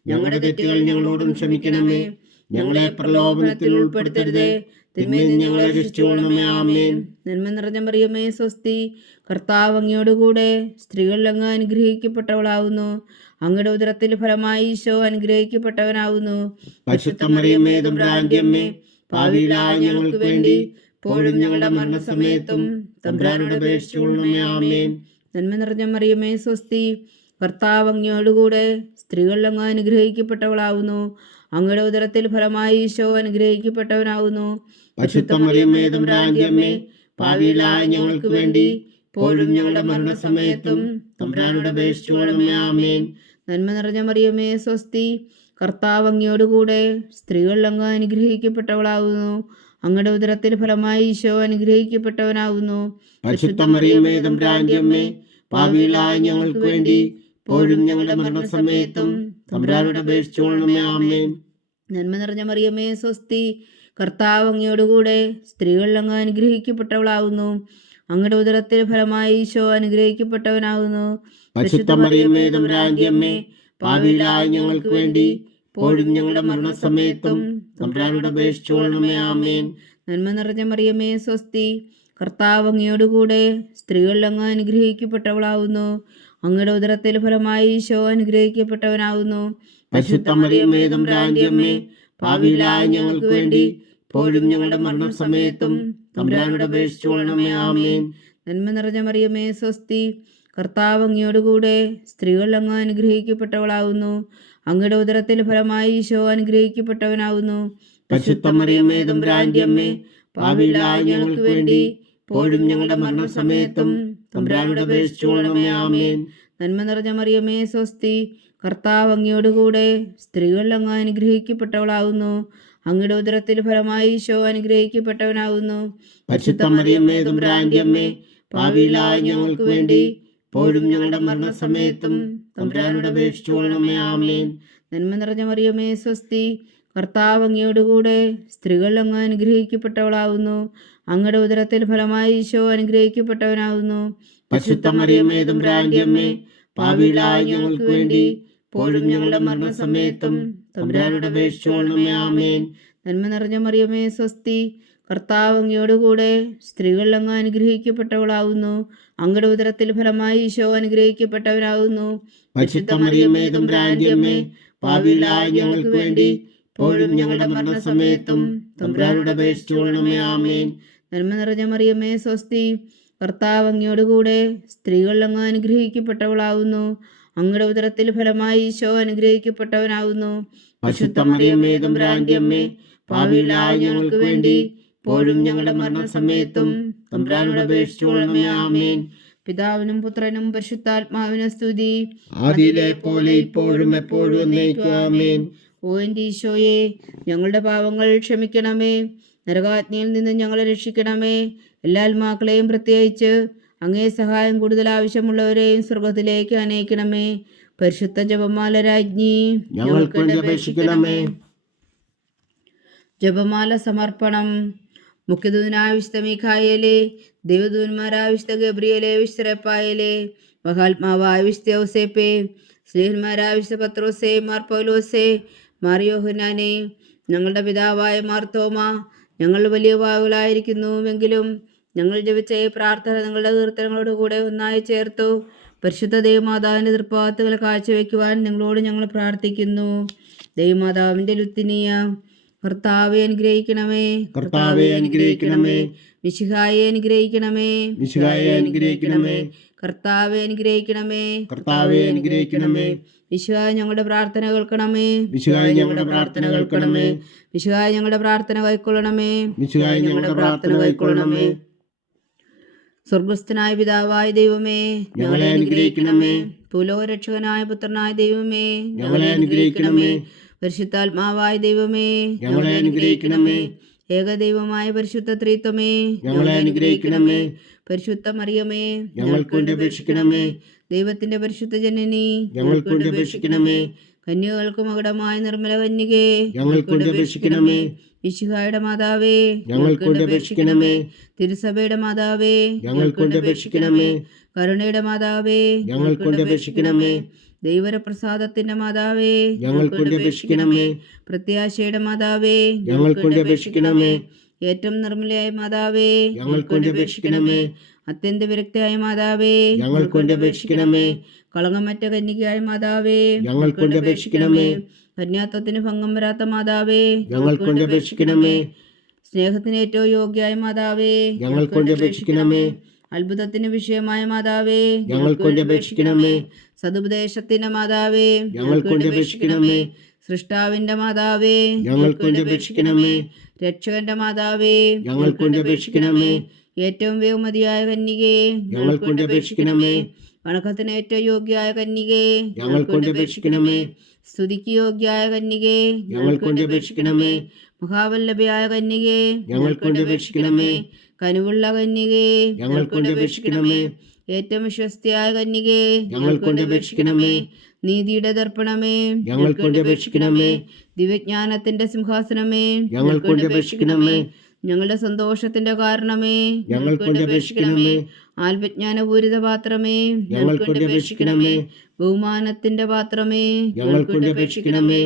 ഞങ്ങളുടെ തെറ്റുകൾ ഞങ്ങളോടും ക്ഷമിക്കണമേ. ഞങ്ങളെ പ്രലോഭനത്തിൽ ഉൾപ്പെടുത്തരുതേ, തിന്മയിൽ നിന്ന് ഞങ്ങളെ രക്ഷിച്ചുകൊള്ളണമേ. ആമേൻ. നന്മ നിറഞ്ഞ മറിയമേ സ്വസ്തി, കർത്താവ് അങ്ങയോടുകൂടെ സ്ത്രീകളിൽ അങ്ങ് അനുഗ്രഹിക്കപ്പെട്ടവളാവുന്നു. അങ്ങയുടെ ഉദരത്തിൽ ഫലമായി ഈശോ അനുഗ്രഹിക്കപ്പെട്ടവനാവുന്നു. പരിശുദ്ധ മറിയമേ തമ്പുരാന്റെ അമ്മേ, പാപികളായ ഞങ്ങൾക്ക് വേണ്ടി ഇപ്പോഴും ഞങ്ങളുടെ മരണസമയത്തും തമ്പുരാനോട് അപേക്ഷിച്ചുകൊള്ളണമേ. ആമേൻ. നന്മ നിറഞ്ഞ മറിയമേ സ്വസ്തി, കർത്താവ് അങ്ങയോടുകൂടെ സ്ത്രീകളിൽ അങ്ങ് അനുഗ്രഹിക്കപ്പെട്ടവളാവുന്നു. അങ്ങയുടെ ഉദരത്തിൽ ഫലമായി ഈശോ അനുഗ്രഹിക്കപ്പെട്ടവനാവുന്നു. പരിശുദ്ധ മറിയമേ തമ്പുരാന്റെ അമ്മേ, പാപികളായ ഞങ്ങൾക്ക് വേണ്ടി ഇപ്പോഴും ഞങ്ങളുടെ മരണസമയത്തും തമ്പുരാനോട് അപേക്ഷിച്ചുകൊള്ളണമേ. ആമേൻ. നന്മ നിറഞ്ഞ മറിയമേ സ്വസ്തി, കർത്താവ് അങ്ങയോടുകൂടെ സ്ത്രീകളിൽ അങ്ങ് അനുഗ്രഹിക്കപ്പെട്ടവളാവുന്നു. അങ്ങയുടെ ഉദരത്തിൽ ഫലമായി ഈശോ അനുഗ്രഹിക്കപ്പെട്ടവനാവുന്നു. പരിശുദ്ധ മറിയമേ തമ്പുരാന്റെ അമ്മേ, പാപികളായ ഞങ്ങൾക്ക് വേണ്ടി ഇപ്പോഴും ഞങ്ങളുടെ മരണസമയത്തും തമ്പുരാനോട് അപേക്ഷിച്ചുകൊള്ളണമേ. ആമേൻ. നന്മ നിറഞ്ഞ മറിയമേ സ്വസ്തി, കർത്താവ് അങ്ങയോടുകൂടെ സ്ത്രീകളിൽ അങ്ങ് അനുഗ്രഹിക്കപ്പെട്ടവളാവുന്നു. അങ്ങയുടെ ഉദരത്തിൽ ഫലമായി ഈശോ അനുഗ്രഹിക്കപ്പെട്ടവനാവുന്നു. പരിശുദ്ധ മറിയമേ തമ്പുരാന്റെ അമ്മേ, പാപികളായ ഞങ്ങൾക്ക് വേണ്ടി ഇപ്പോഴും ഞങ്ങളുടെ മരണസമയത്തും തമ്പുരാനോട് അപേക്ഷിച്ചുകൊള്ളണമേ. ആമേൻ. നന്മ നിറഞ്ഞ മറിയമേ സ്വസ്തി, കർത്താവ് അങ്ങയോടുകൂടെ സ്ത്രീകളിൽ അങ്ങ് അനുഗ്രഹിക്കപ്പെട്ടവളാവുന്നു. അങ്ങയുടെ ഉദരത്തിൽ ഫലമായി ഈശോ അനുഗ്രഹിക്കപ്പെട്ടവനാവുന്നു. പരിശുദ്ധ മറിയമേ തമ്പുരാന്റെ അമ്മേ, പാപികളായ ഞങ്ങൾക്ക് വേണ്ടി ഇപ്പോഴും ഞങ്ങളുടെ മരണസമയത്തും തമ്പുരാനോട് അപേക്ഷിച്ചുകൊള്ളണമേ. ആമേൻ. നന്മ നിറഞ്ഞ മറിയമേ സ്വസ്തി, കർത്താവ് അങ്ങയോടുകൂടെ സ്ത്രീകളിൽ അങ്ങ് അനുഗ്രഹിക്കപ്പെട്ടവളാവുന്നു. അങ്ങയുടെ ഉദരത്തിൽ ഫലമായി ഈശോ അനുഗ്രഹിക്കപ്പെട്ടവനാവുന്നു. പരിശുദ്ധ മറിയമേ തമ്പുരാന്റെ അമ്മേ, പാപികളായ ഞങ്ങൾക്ക് വേണ്ടി ഇപ്പോഴും ഞങ്ങളുടെ മരണസമയത്തും തമ്പുരാനോട് അപേക്ഷിച്ചുകൊള്ളണമേ. ആമേൻ. നന്മ നിറഞ്ഞ മറിയമേ സ്വസ്തി, കർത്താവ് അങ്ങയോടുകൂടെ സ്ത്രീകളിൽ അങ്ങ് അനുഗ്രഹിക്കപ്പെട്ടവളാവുന്നു. അങ്ങയുടെ ഉദരത്തിൽ ഫലമായി ഈശോ അനുഗ്രഹിക്കപ്പെട്ടവനാവുന്നു. പരിശുദ്ധ മറിയമേ തമ്പുരാന്റെ അമ്മേ, പാപികളായ ഞങ്ങൾക്ക് വേണ്ടി ഇപ്പോഴും ഞങ്ങളുടെ മരണസമയത്തും തമ്പുരാനോട് അപേക്ഷിച്ചുകൊള്ളണമേ. ആമേൻ. നന്മ നിറഞ്ഞ മറിയമേ സ്വസ്തി, കർത്താവ് അങ്ങയോടുകൂടെ സ്ത്രീകളിൽ അങ്ങ് അനുഗ്രഹിക്കപ്പെട്ടവളാവുന്നു. അങ്ങയുടെ ഉദരത്തിൽ ഫലമായി ഈശോ അനുഗ്രഹിക്കപ്പെട്ടവനാവുന്നു. പരിശുദ്ധ മറിയമേ തമ്പുരാന്റെ അമ്മേ, പാപികളായ ഞങ്ങൾക്ക് വേണ്ടി ഇപ്പോഴും ഞങ്ങളുടെ മരണസമയത്തും തമ്പുരാനോട് അപേക്ഷിച്ചുകൊള്ളണമേ. ആമേൻ. നന്മ നിറഞ്ഞ മറിയമേ സ്വസ്തി, കർത്താവ് അങ്ങയോടുകൂടെ സ്ത്രീകളിൽ അങ്ങ് അനുഗ്രഹിക്കപ്പെട്ടവളാവുന്നു. അങ്ങയുടെ ഉദരത്തിൽ ഫലമായി ഈശോ അനുഗ്രഹിക്കപ്പെട്ടവനാവുന്നു. പരിശുദ്ധ മറിയമേ തമ്പുരാന്റെ അമ്മേ, പാപികളായ ഞങ്ങൾക്ക് വേണ്ടി ഇപ്പോഴും ഞങ്ങളുടെ മരണസമയത്തും തമ്പുരാനോട് അപേക്ഷിച്ചുകൊള്ളണമേ. ആമേൻ. നന്മ നിറഞ്ഞ മറിയമേ സ്വസ്തി, കർത്താവ് അങ്ങയോടുകൂടെ സ്ത്രീകളിൽ അങ്ങ് അനുഗ്രഹിക്കപ്പെട്ടവളാവുന്നു. അങ്ങയുടെ ഉദരത്തിൽ ഫലമായി ഈശോ അനുഗ്രഹിക്കപ്പെട്ടവനാവുന്നു. പരിശുദ്ധ മറിയമേ തമ്പുരാന്റെ അമ്മേ, പാപികളായ ഞങ്ങൾക്ക് വേണ്ടി ഇപ്പോഴും ഞങ്ങളുടെ മരണസമയത്തും തമ്പുരാനോട് അപേക്ഷിച്ചുകൊള്ളണമേ. ആമേൻ. പിതാവിനും പുത്രനും പരിശുദ്ധാത്മാവിനും സ്തുതി, ആദിയിലെ പോലെ ഇപ്പോഴും എപ്പോഴും എന്നേക്കും. ആമേൻ. ഓ എൻ്റെ ഈശോയെ, ഞങ്ങളുടെ പാവങ്ങൾ ക്ഷമിക്കണമേ. നരകാഗ്നിയിൽ നിന്ന് ഞങ്ങളെ രക്ഷിക്കണമേ. എല്ലാ ആത്മാക്കളെയും പ്രത്യേകിച്ച് അങ്ങേ സഹായം കൂടുതൽ ആവശ്യമുള്ളവരെയും സ്വർഗത്തിലേക്ക് അനയിക്കണമേ. പരിശുദ്ധ ജപമാല രാജ്ഞി, ഞങ്ങൾക്ക് വേണ്ടി അപേക്ഷിക്കണമേ. ജപമാല സമർപ്പണം. മുഖ്യദൂതനായ വിശുദ്ധ മീഖായേലേ, ദൈവദൂതന്മാരായ വിശുദ്ധ ഗബ്രിയേലേ, വിശുദ്ധ റഫായേലേ, മഹാത്മാവായ വിശുദ്ധ ഔസേപ്പേ, സ്ലീഹന്മാരായ വിശുദ്ധ പത്രോസേ, മാർ പൗലോസേ, മാർ യോഹന്നാനേ, ഞങ്ങളുടെ പിതാവായ മാർ തോമ, ഞങ്ങൾ വലിയ പാപികളായിരിക്കുന്നുവെങ്കിലും ഞങ്ങൾ ജപിച്ച ഈ പ്രാർത്ഥന നിങ്ങളുടെ കീർത്തനങ്ങളോട് കൂടെ ഒന്നായി ചേർത്തു പരിശുദ്ധ ദൈവമാതാവിൻ്റെ തൃപ്പാത്തുകൾ കാഴ്ചവെക്കുവാൻ നിങ്ങളോട് ഞങ്ങൾ പ്രാർത്ഥിക്കുന്നു. ദൈവമാതാവിൻ്റെ ലുത്തിനിയ, കർത്താവെ അനുഗ്രഹിക്കണമേ. കർത്താവെ അനുഗ്രഹിക്കണമേ. മിശിഹായെ അനുഗ്രഹിക്കണമേ. മിശിഹായെ അനുഗ്രഹിക്കണമേ. കർത്താവെ അനുഗ്രഹിക്കണമേ. കർത്താവെ അനുഗ്രഹിക്കണമേ. മിശിഹായ ഞങ്ങളുടെ പ്രാർത്ഥന കേൾക്കണമേ. മിശിഹായ ഞങ്ങളുടെ പ്രാർത്ഥന കേൾക്കണമേ. മിശിഹായ ഞങ്ങളുടെ പ്രാർത്ഥന കൈക്കൊള്ളണമേ. മിശിഹായ ഞങ്ങളുടെ പ്രാർത്ഥന കൈക്കൊള്ളണമേ. സ്വർഗസ്ഥനായ പിതാവായ ദൈവമേ, ഞങ്ങളെ അനുഗ്രഹിക്കണമേ. ഭൂലോകരക്ഷകനായ പുത്രനായ ദൈവമേ, ഞങ്ങളെ അനുഗ്രഹിക്കണമേ. പരിശുദ്ധാത്മാവായ ദൈവമേ, ഞങ്ങളെ അനുഗ്രഹിക്കണമേ. ഏകദൈവമായ പരിശുദ്ധ ത്രിത്വമേ, ഞങ്ങളെ അനുഗ്രഹിക്കണമേ. പരിശുദ്ധ മറിയമേ, ഞങ്ങൾക്ക് വേണ്ടി അപേക്ഷിക്കണമേ. ദൈവത്തിന്റെ പരിശുദ്ധ ജനനി, ഞങ്ങൾക്ക് വേണ്ടി അപേക്ഷിക്കണമേ. കന്യകൾക്ക് മകുടമായ നിർമ്മല കന്യകേ, ഞങ്ങൾക്ക് വേണ്ടി അപേക്ഷിക്കണമേ. മിശിഹായുടെ മാതാവേ, ഞങ്ങൾക്ക് വേണ്ടി അപേക്ഷിക്കണമേ. തിരുസഭയുടെ മാതാവേ, ഞങ്ങൾക്ക് വേണ്ടി അപേക്ഷിക്കണമേ. കരുണയുടെ മാതാവേ, ഞങ്ങൾക്ക് വേണ്ടി അപേക്ഷിക്കണമേ. ദൈവപ്രസാദത്തിന്റെ മാതാവേ, ഞങ്ങൾക്ക് വേണ്ടി അപേക്ഷിക്കണമേ. പ്രത്യാശയുടെ മാതാവേ, ഞങ്ങൾക്ക് വേണ്ടി അപേക്ഷിക്കണമേ. ഏറ്റവും നിർമ്മലയായ മാതാവേ, ഞങ്ങൾക്ക് വേണ്ടി അപേക്ഷിക്കണമേ. അത്യന്ത വിരക്തയായ മാതാവേ, ഞങ്ങൾക്ക് വേണ്ടി അപേക്ഷിക്കണമേ. കളങ്കമറ്റ കന്യകയായ മാതാവേ, ഞങ്ങൾക്ക് വേണ്ടി അപേക്ഷിക്കണമേ. കന്യാത്വത്തിന് ഭംഗം വരാത്ത മാതാവേ, ഞങ്ങൾക്ക് വേണ്ടി അപേക്ഷിക്കണമേ. സ്നേഹത്തിന് ഏറ്റവും യോഗ്യയായ മാതാവേ, ഞങ്ങൾക്ക് വേണ്ടി അപേക്ഷിക്കണമേ. അത്ഭുതത്തിന് വിഷയമായ മാതാവേ, ഞങ്ങൾക്ക് വേണ്ടി അപേക്ഷിക്കണമേ. സതുപദേശത്തിന്റെ മാതാവേ, ഞങ്ങൾക്ക് വേണ്ടി അപേക്ഷിക്കണമേ. സൃഷ്ടാവിന്റെ മാതാവേ, ഞങ്ങൾക്ക് വേണ്ടി അപേക്ഷിക്കണമേ. രക്ഷകന്റെ മാതാവേ, ഞങ്ങൾക്ക് വേണ്ടി അപേക്ഷിക്കണമേ. ഏറ്റവും ബഹുമതിയായ കന്യകേ, ഞങ്ങൾക്ക് വേണ്ടി അപേക്ഷിക്കണമേ. വണക്കത്തിന് ഏറ്റവും യോഗ്യയായ കന്യകേ, ഞങ്ങൾക്ക് വേണ്ടി അപേക്ഷിക്കണമേ. സ്തുതിക്ക് യോഗ്യയായ കന്യകേ, ഞങ്ങൾക്ക് വേണ്ടി അപേക്ഷിക്കണമേ. മഹാവല്ലഭയായ കന്യകേ, ഞങ്ങൾക്ക് വേണ്ടി അപേക്ഷിക്കണമേ. കനിവുള്ള കന്യകേ, ഞങ്ങൾക്ക് വേണ്ടി അപേക്ഷിക്കണമേ. ഏറ്റവും വിശ്വസ്തയായ കന്യകേ, ഞങ്ങൾക്ക് വേണ്ടി അപേക്ഷിക്കണമേ. നീതിയുടെ ദർപ്പണമേ, ഞങ്ങൾക്ക് വേണ്ടി അപേക്ഷിക്കണമേ. ദിവ്യജ്ഞാനത്തിന്റെ സിംഹാസനമേ, ഞങ്ങൾക്ക് വേണ്ടി അപേക്ഷിക്കണമേ. ഞങ്ങളുടെ സന്തോഷത്തിന്റെ കാരണമേ, ഞങ്ങൾക്ക് വേണ്ടി അപേക്ഷിക്കണമേ. ആത്മജ്ഞാനപൂരിത പാത്രമേ, ഞങ്ങൾക്ക് വേണ്ടി അപേക്ഷിക്കണമേ. ബഹുമാനത്തിന്റെ പാത്രമേ, ഞങ്ങൾക്ക് വേണ്ടി അപേക്ഷിക്കണമേ.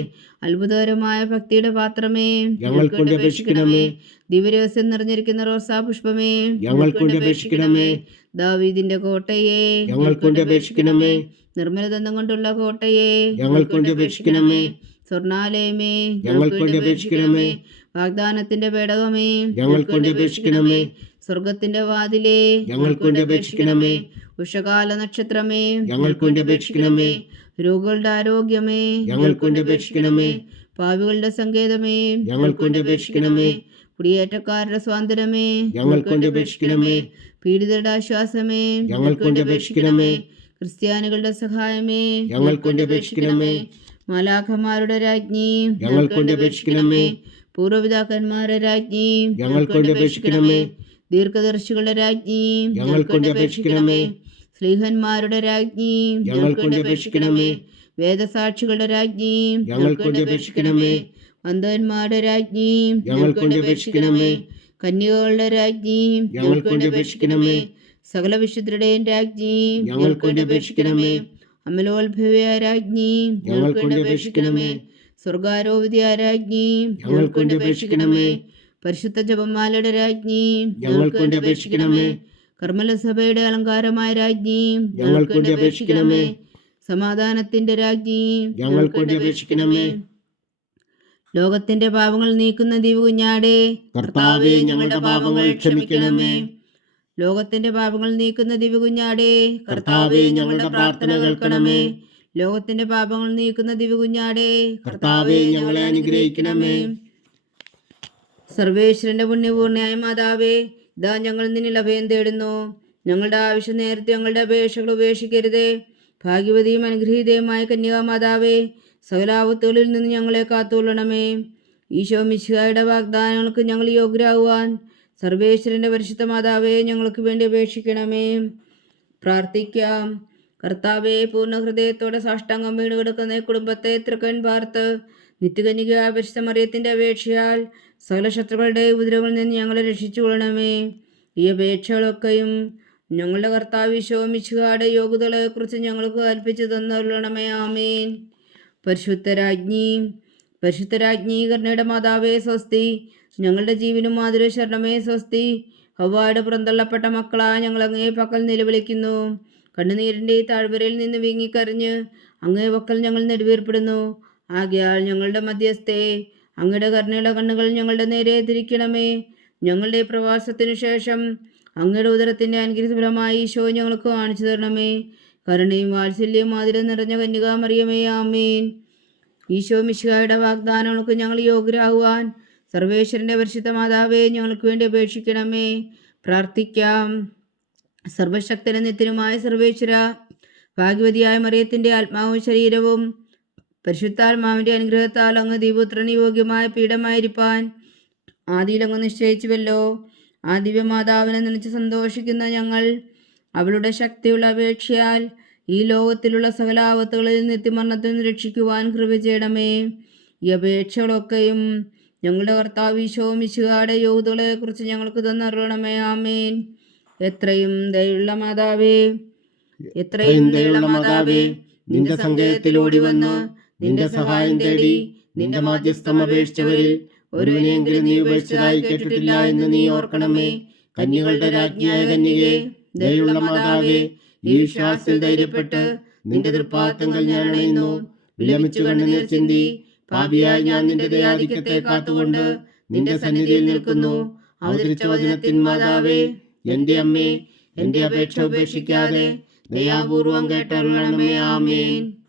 അത്ഭുതകരമായ ഭക്തിയുടെ പാത്രമേ, ഞങ്ങൾക്ക് വേണ്ടി അപേക്ഷിക്കണമേ. ദിവ്യരഹസ്യം നിറഞ്ഞിരിക്കുന്ന റോസാ പുഷ്പമേ, ഞങ്ങൾക്ക് വേണ്ടി അപേക്ഷിക്കണമേ. ദാവീദിന്റെ കോട്ടയെ, ഞങ്ങൾക്ക് വേണ്ടി അപേക്ഷിക്കണമേ. നിർമ്മലദന്തം കൊണ്ടുള്ള കോട്ടയെ, ഞങ്ങൾക്ക് വേണ്ടി അപേക്ഷിക്കണമേ. സ്വർണാലയമേ, ഞങ്ങൾക്ക് വേണ്ടി അപേക്ഷിക്കണമേ. വാഗ്ദാനത്തിന്റെ പേടകമേ, ഞങ്ങൾക്ക് വേണ്ടി അപേക്ഷിക്കണമേ. സ്വർഗത്തിന്റെ വാതിലേ, ഞങ്ങൾക്ക് വേണ്ടി അപേക്ഷിക്കണമേ. ഉഷകാല നക്ഷത്രമേ, ഞങ്ങൾക്ക് വേണ്ടി അപേക്ഷിക്കണമേ. രോഗികളുടെ ആരോഗ്യമേ, ഞങ്ങൾക്ക് വേണ്ടി അപേക്ഷിക്കണമേ. പാപികളുടെ സങ്കേതമേ, ഞങ്ങൾക്ക് വേണ്ടി അപേക്ഷിക്കണമേ. കുടിയേറ്റക്കാരുടെ സ്വാതന്ത്ര്യമേ, ഞങ്ങൾക്ക് വേണ്ടി അപേക്ഷിക്കണമേ. പീഡിതരുടെ ആശ്വാസമേ, ഞങ്ങൾക്ക് വേണ്ടി അപേക്ഷിക്കണമേ. ക്രിസ്ത്യാനികളുടെ സഹായമേ, ഞങ്ങൾക്ക് വേണ്ടി അപേക്ഷിക്കണമേ. മാലാഖമാരുടെ രാജ്ഞി, ഞങ്ങൾക്ക് വേണ്ടി അപേക്ഷിക്കണമേ. പൂർവ്വപിതാക്കന്മാരുടെ രാജ്ഞി, ഞങ്ങൾക്ക് വേണ്ടി അപേക്ഷിക്കണമേ. ദീർഘദർശികളുടെ രാജ്ഞി, ഞങ്ങൾക്ക് വേണ്ടി അപേക്ഷിക്കണമേ. സ്ലീഹന്മാരുടെ രാജ്ഞി, ഞങ്ങൾക്ക് വേണ്ടി അപേക്ഷിക്കണമേ. വേദസാക്ഷികളുടെ രാജ്ഞി, ഞങ്ങൾക്ക് വേണ്ടി അപേക്ഷിക്കണമേ. വന്ദന്മാരുടെ രാജ്ഞി, ഞങ്ങൾക്ക് വേണ്ടി അപേക്ഷിക്കണമേ. കന്യകകളുടെ രാജ്ഞി, ഞങ്ങൾക്ക് വേണ്ടി അപേക്ഷിക്കണമേ. സകല വിശുദ്ധരുടെയും രാജ്ഞി, ഞങ്ങൾക്ക് വേണ്ടി അപേക്ഷിക്കണമേ. അമലോത്ഭവയായ രാജ്ഞി, ഞങ്ങൾക്ക് വേണ്ടി അപേക്ഷിക്കണമേ. സ്വർഗാരോപിതയായ രാജ്ഞി, ഞങ്ങൾക്ക് വേണ്ടി അപേക്ഷിക്കണമേ. പരിശുദ്ധ ജപമാലയുടെ രാജ്ഞി, ഞങ്ങൾക്ക് വേണ്ടി അപേക്ഷിക്കണമേ. കർമ്മലസഭയുടെ അലങ്കാരമായ രാജ്ഞി, ഞങ്ങൾക്ക് വേണ്ടി അപേക്ഷിക്കണമേ. സമാധാനത്തിന്റെ രാജ്ഞി, ഞങ്ങൾക്ക് വേണ്ടി അപേക്ഷിക്കണമേ. ലോകത്തിന്റെ പാപങ്ങൾ നീക്കുന്ന ദിവകുഞ്ഞാടേ, കർത്താവേ, ഞങ്ങളുടെ പാപങ്ങൾ ക്ഷമിക്കണമേ. ലോകത്തിന്റെ പാപങ്ങൾ നീക്കുന്ന ദിവകുഞ്ഞാടേ, കർത്താവേ, ഞങ്ങളുടെ പ്രാർത്ഥന കേൾക്കണമേ. ലോകത്തിന്റെ പാപങ്ങൾ നീക്കുന്ന ദിവകുഞ്ഞാടേ, കർത്താവേ, ഞങ്ങളെ അനുഗ്രഹിക്കണമേ. സർവേശ്വരന്റെ പുണ്യപൂർണ്ണയായ മാതാവേ, ഇതാ ഞങ്ങൾ നിന്നിൽ അഭയം തേടുന്നു. ഞങ്ങളുടെ ആവശ്യം നേരത്തെ ഞങ്ങളുടെ അപേക്ഷകൾ ഉപേക്ഷിക്കരുതേ. ഭാഗ്യവതിയും അനുഗ്രഹീതയുമായ കന്യകാമാതാവേ, സകലാപത്തുകളിൽ നിന്ന് ഞങ്ങളെ കാത്തുകൊള്ളണമേ. ഈശോ മിശിഹായുടെ വാഗ്ദാനങ്ങൾക്ക് ഞങ്ങൾ യോഗ്യരാകുവാൻ സർവേശ്വരന്റെ പരിശുദ്ധ മാതാവേ, ഞങ്ങൾക്ക് വേണ്ടി അപേക്ഷിക്കണമേ. പ്രാർത്ഥിക്കാം. കർത്താവെ, പൂർണ്ണ ഹൃദയത്തോടെ സാഷ്ടാംഗം വീണ് കിടക്കുന്ന ഈ കുടുംബത്തെ തൃക്കൺ പാർത്ത് നിത്യകന്യകയായ പരിശുദ്ധ മറിയത്തിന്റെ അപേക്ഷയാൽ സകല ശത്രുക്കളുടെ ഉപദ്രവങ്ങളിൽ നിന്ന് ഞങ്ങളെ രക്ഷിച്ചു കൊള്ളണമേ. ഈ അപേക്ഷകളൊക്കെയും ഞങ്ങളുടെ കർത്താവ് ഈശോ മിശിഹായുടെ യോഗ്യതകളെക്കുറിച്ച് ഞങ്ങൾക്ക് കൽപ്പിച്ചു തന്നുകൊള്ളണമേ. ആമേൻ. പരിശുദ്ധരാജ്ഞി കരുണയുടെ മാതാവേ സ്വസ്തി. ഞങ്ങളുടെ ജീവനും മാധുര ശരണമേ സ്വസ്തി. ഹവ്വായുടെ പുറന്തള്ളപ്പെട്ട മക്കളായ ഞങ്ങൾ അങ്ങേ പക്കൽ നിലവിളിക്കുന്നു. കണ്ണുനീരിൻ്റെ ഈ താഴ്വരയിൽ നിന്ന് വീങ്ങിക്കരഞ്ഞ് അങ്ങേ പക്കൽ ഞങ്ങൾ നെടുവീർപ്പെടുന്നു. ആകയാൽ ഞങ്ങളുടെ മധ്യസ്ഥേ, അങ്ങയുടെ കരുണയുടെ കണ്ണുകൾ ഞങ്ങളുടെ നേരെ തിരിക്കണമേ. ഞങ്ങളുടെ പ്രവാസത്തിനു ശേഷം അങ്ങയുടെ ഉദരത്തിൻ്റെ അനുഗ്രഹഫലമായി ഈശോ ഞങ്ങൾക്ക് കാണിച്ചു തരണമേ. കരുണയും വാത്സല്യവും മാതിരം നിറഞ്ഞ കന്യകാമറിയമേ, ആമേൻ. ഈശോ മിശിഹായുടെ വാഗ്ദാനങ്ങൾക്ക് ഞങ്ങൾ യോഗ്യരാകുവാൻ സർവേശ്വരൻ്റെ പരിശുദ്ധ മാതാവേ, ഞങ്ങൾക്ക് വേണ്ടി അപേക്ഷിക്കണമേ. പ്രാർത്ഥിക്കാം. സർവശക്തനും നിത്യനുമായ സർവേശ്വര, ഭാഗ്യവതിയായ മറിയത്തിൻ്റെ ആത്മാവും ശരീരവും പരിശുദ്ധാത്മാവിൻ്റെ അനുഗ്രഹത്താൽ അങ്ങ് ദൈവപുത്രന് യോഗ്യമായ പീഠമായിരിക്കാൻ ആദിയിൽ അങ്ങ് നിശ്ചയിച്ചുവല്ലോ. ആ ദിവ്യമാതാവിനെ നനച്ച് സന്തോഷിക്കുന്ന ഞങ്ങൾ അവളുടെ ശക്തിയുള്ള അപേക്ഷയാൽ ഈ ലോകത്തിലുള്ള സകല ആപത്തുകളിൽ നിത്യമരണത്തിൽ നിന്ന് രക്ഷിക്കുവാൻ കൃപ ചെയ്യണമേ. ഈ അപേക്ഷകളൊക്കെയും ഞങ്ങളുടെ കർത്താവ് ഈശോ മിശിഹായുടെ യോഗ്യതകളെ കുറിച്ച് ഞങ്ങൾക്ക് തന്നറിയണമേ. ആമേൻ. എത്രയും ദയുള്ള മാതാവേ, എത്രയും ദയുള്ള മാതാവേ, നിന്റെ സങ്കേതത്തിലോടി വന്ന് നിന്റെ സഹായം തേടി നിന്റെ മാധ്യസ്ഥം അപേക്ഷിച്ചവരിൽ ഒരുവനെങ്കിലും നീ ഉപേക്ഷിച്ചതായി കേട്ടിട്ടില്ല എന്ന് നീ ഓർക്കണമേ. കന്യകളുടെ രാജ്ഞിയായ കന്യകേ, ദയുള്ള മാതാവേ, ഈ വിശ്വാസത്തിൽ ധൈര്യപ്പെട്ട് നിന്റെ തൃപ്പാദത്തങ്കൽ ഞാൻ അണയുന്നു. വിലമിച്ചു കണ്ണുനീർ ചിന്തി പാപിയായ ഞാൻ നിന്റെ ദയാധിക്യത്തെ കാത്തുകൊണ്ട് നിന്റെ സന്നിധിയിൽ നിൽക്കുന്നു. അവതരിച്ച വചനത്തിൻ മാതാവേ, എന്റെ അമ്മേ, എന്റെ അപേക്ഷ ഉപേക്ഷിക്കാതെ ദയാപൂർവം കേട്ടരുളണമേ. ആമേൻ.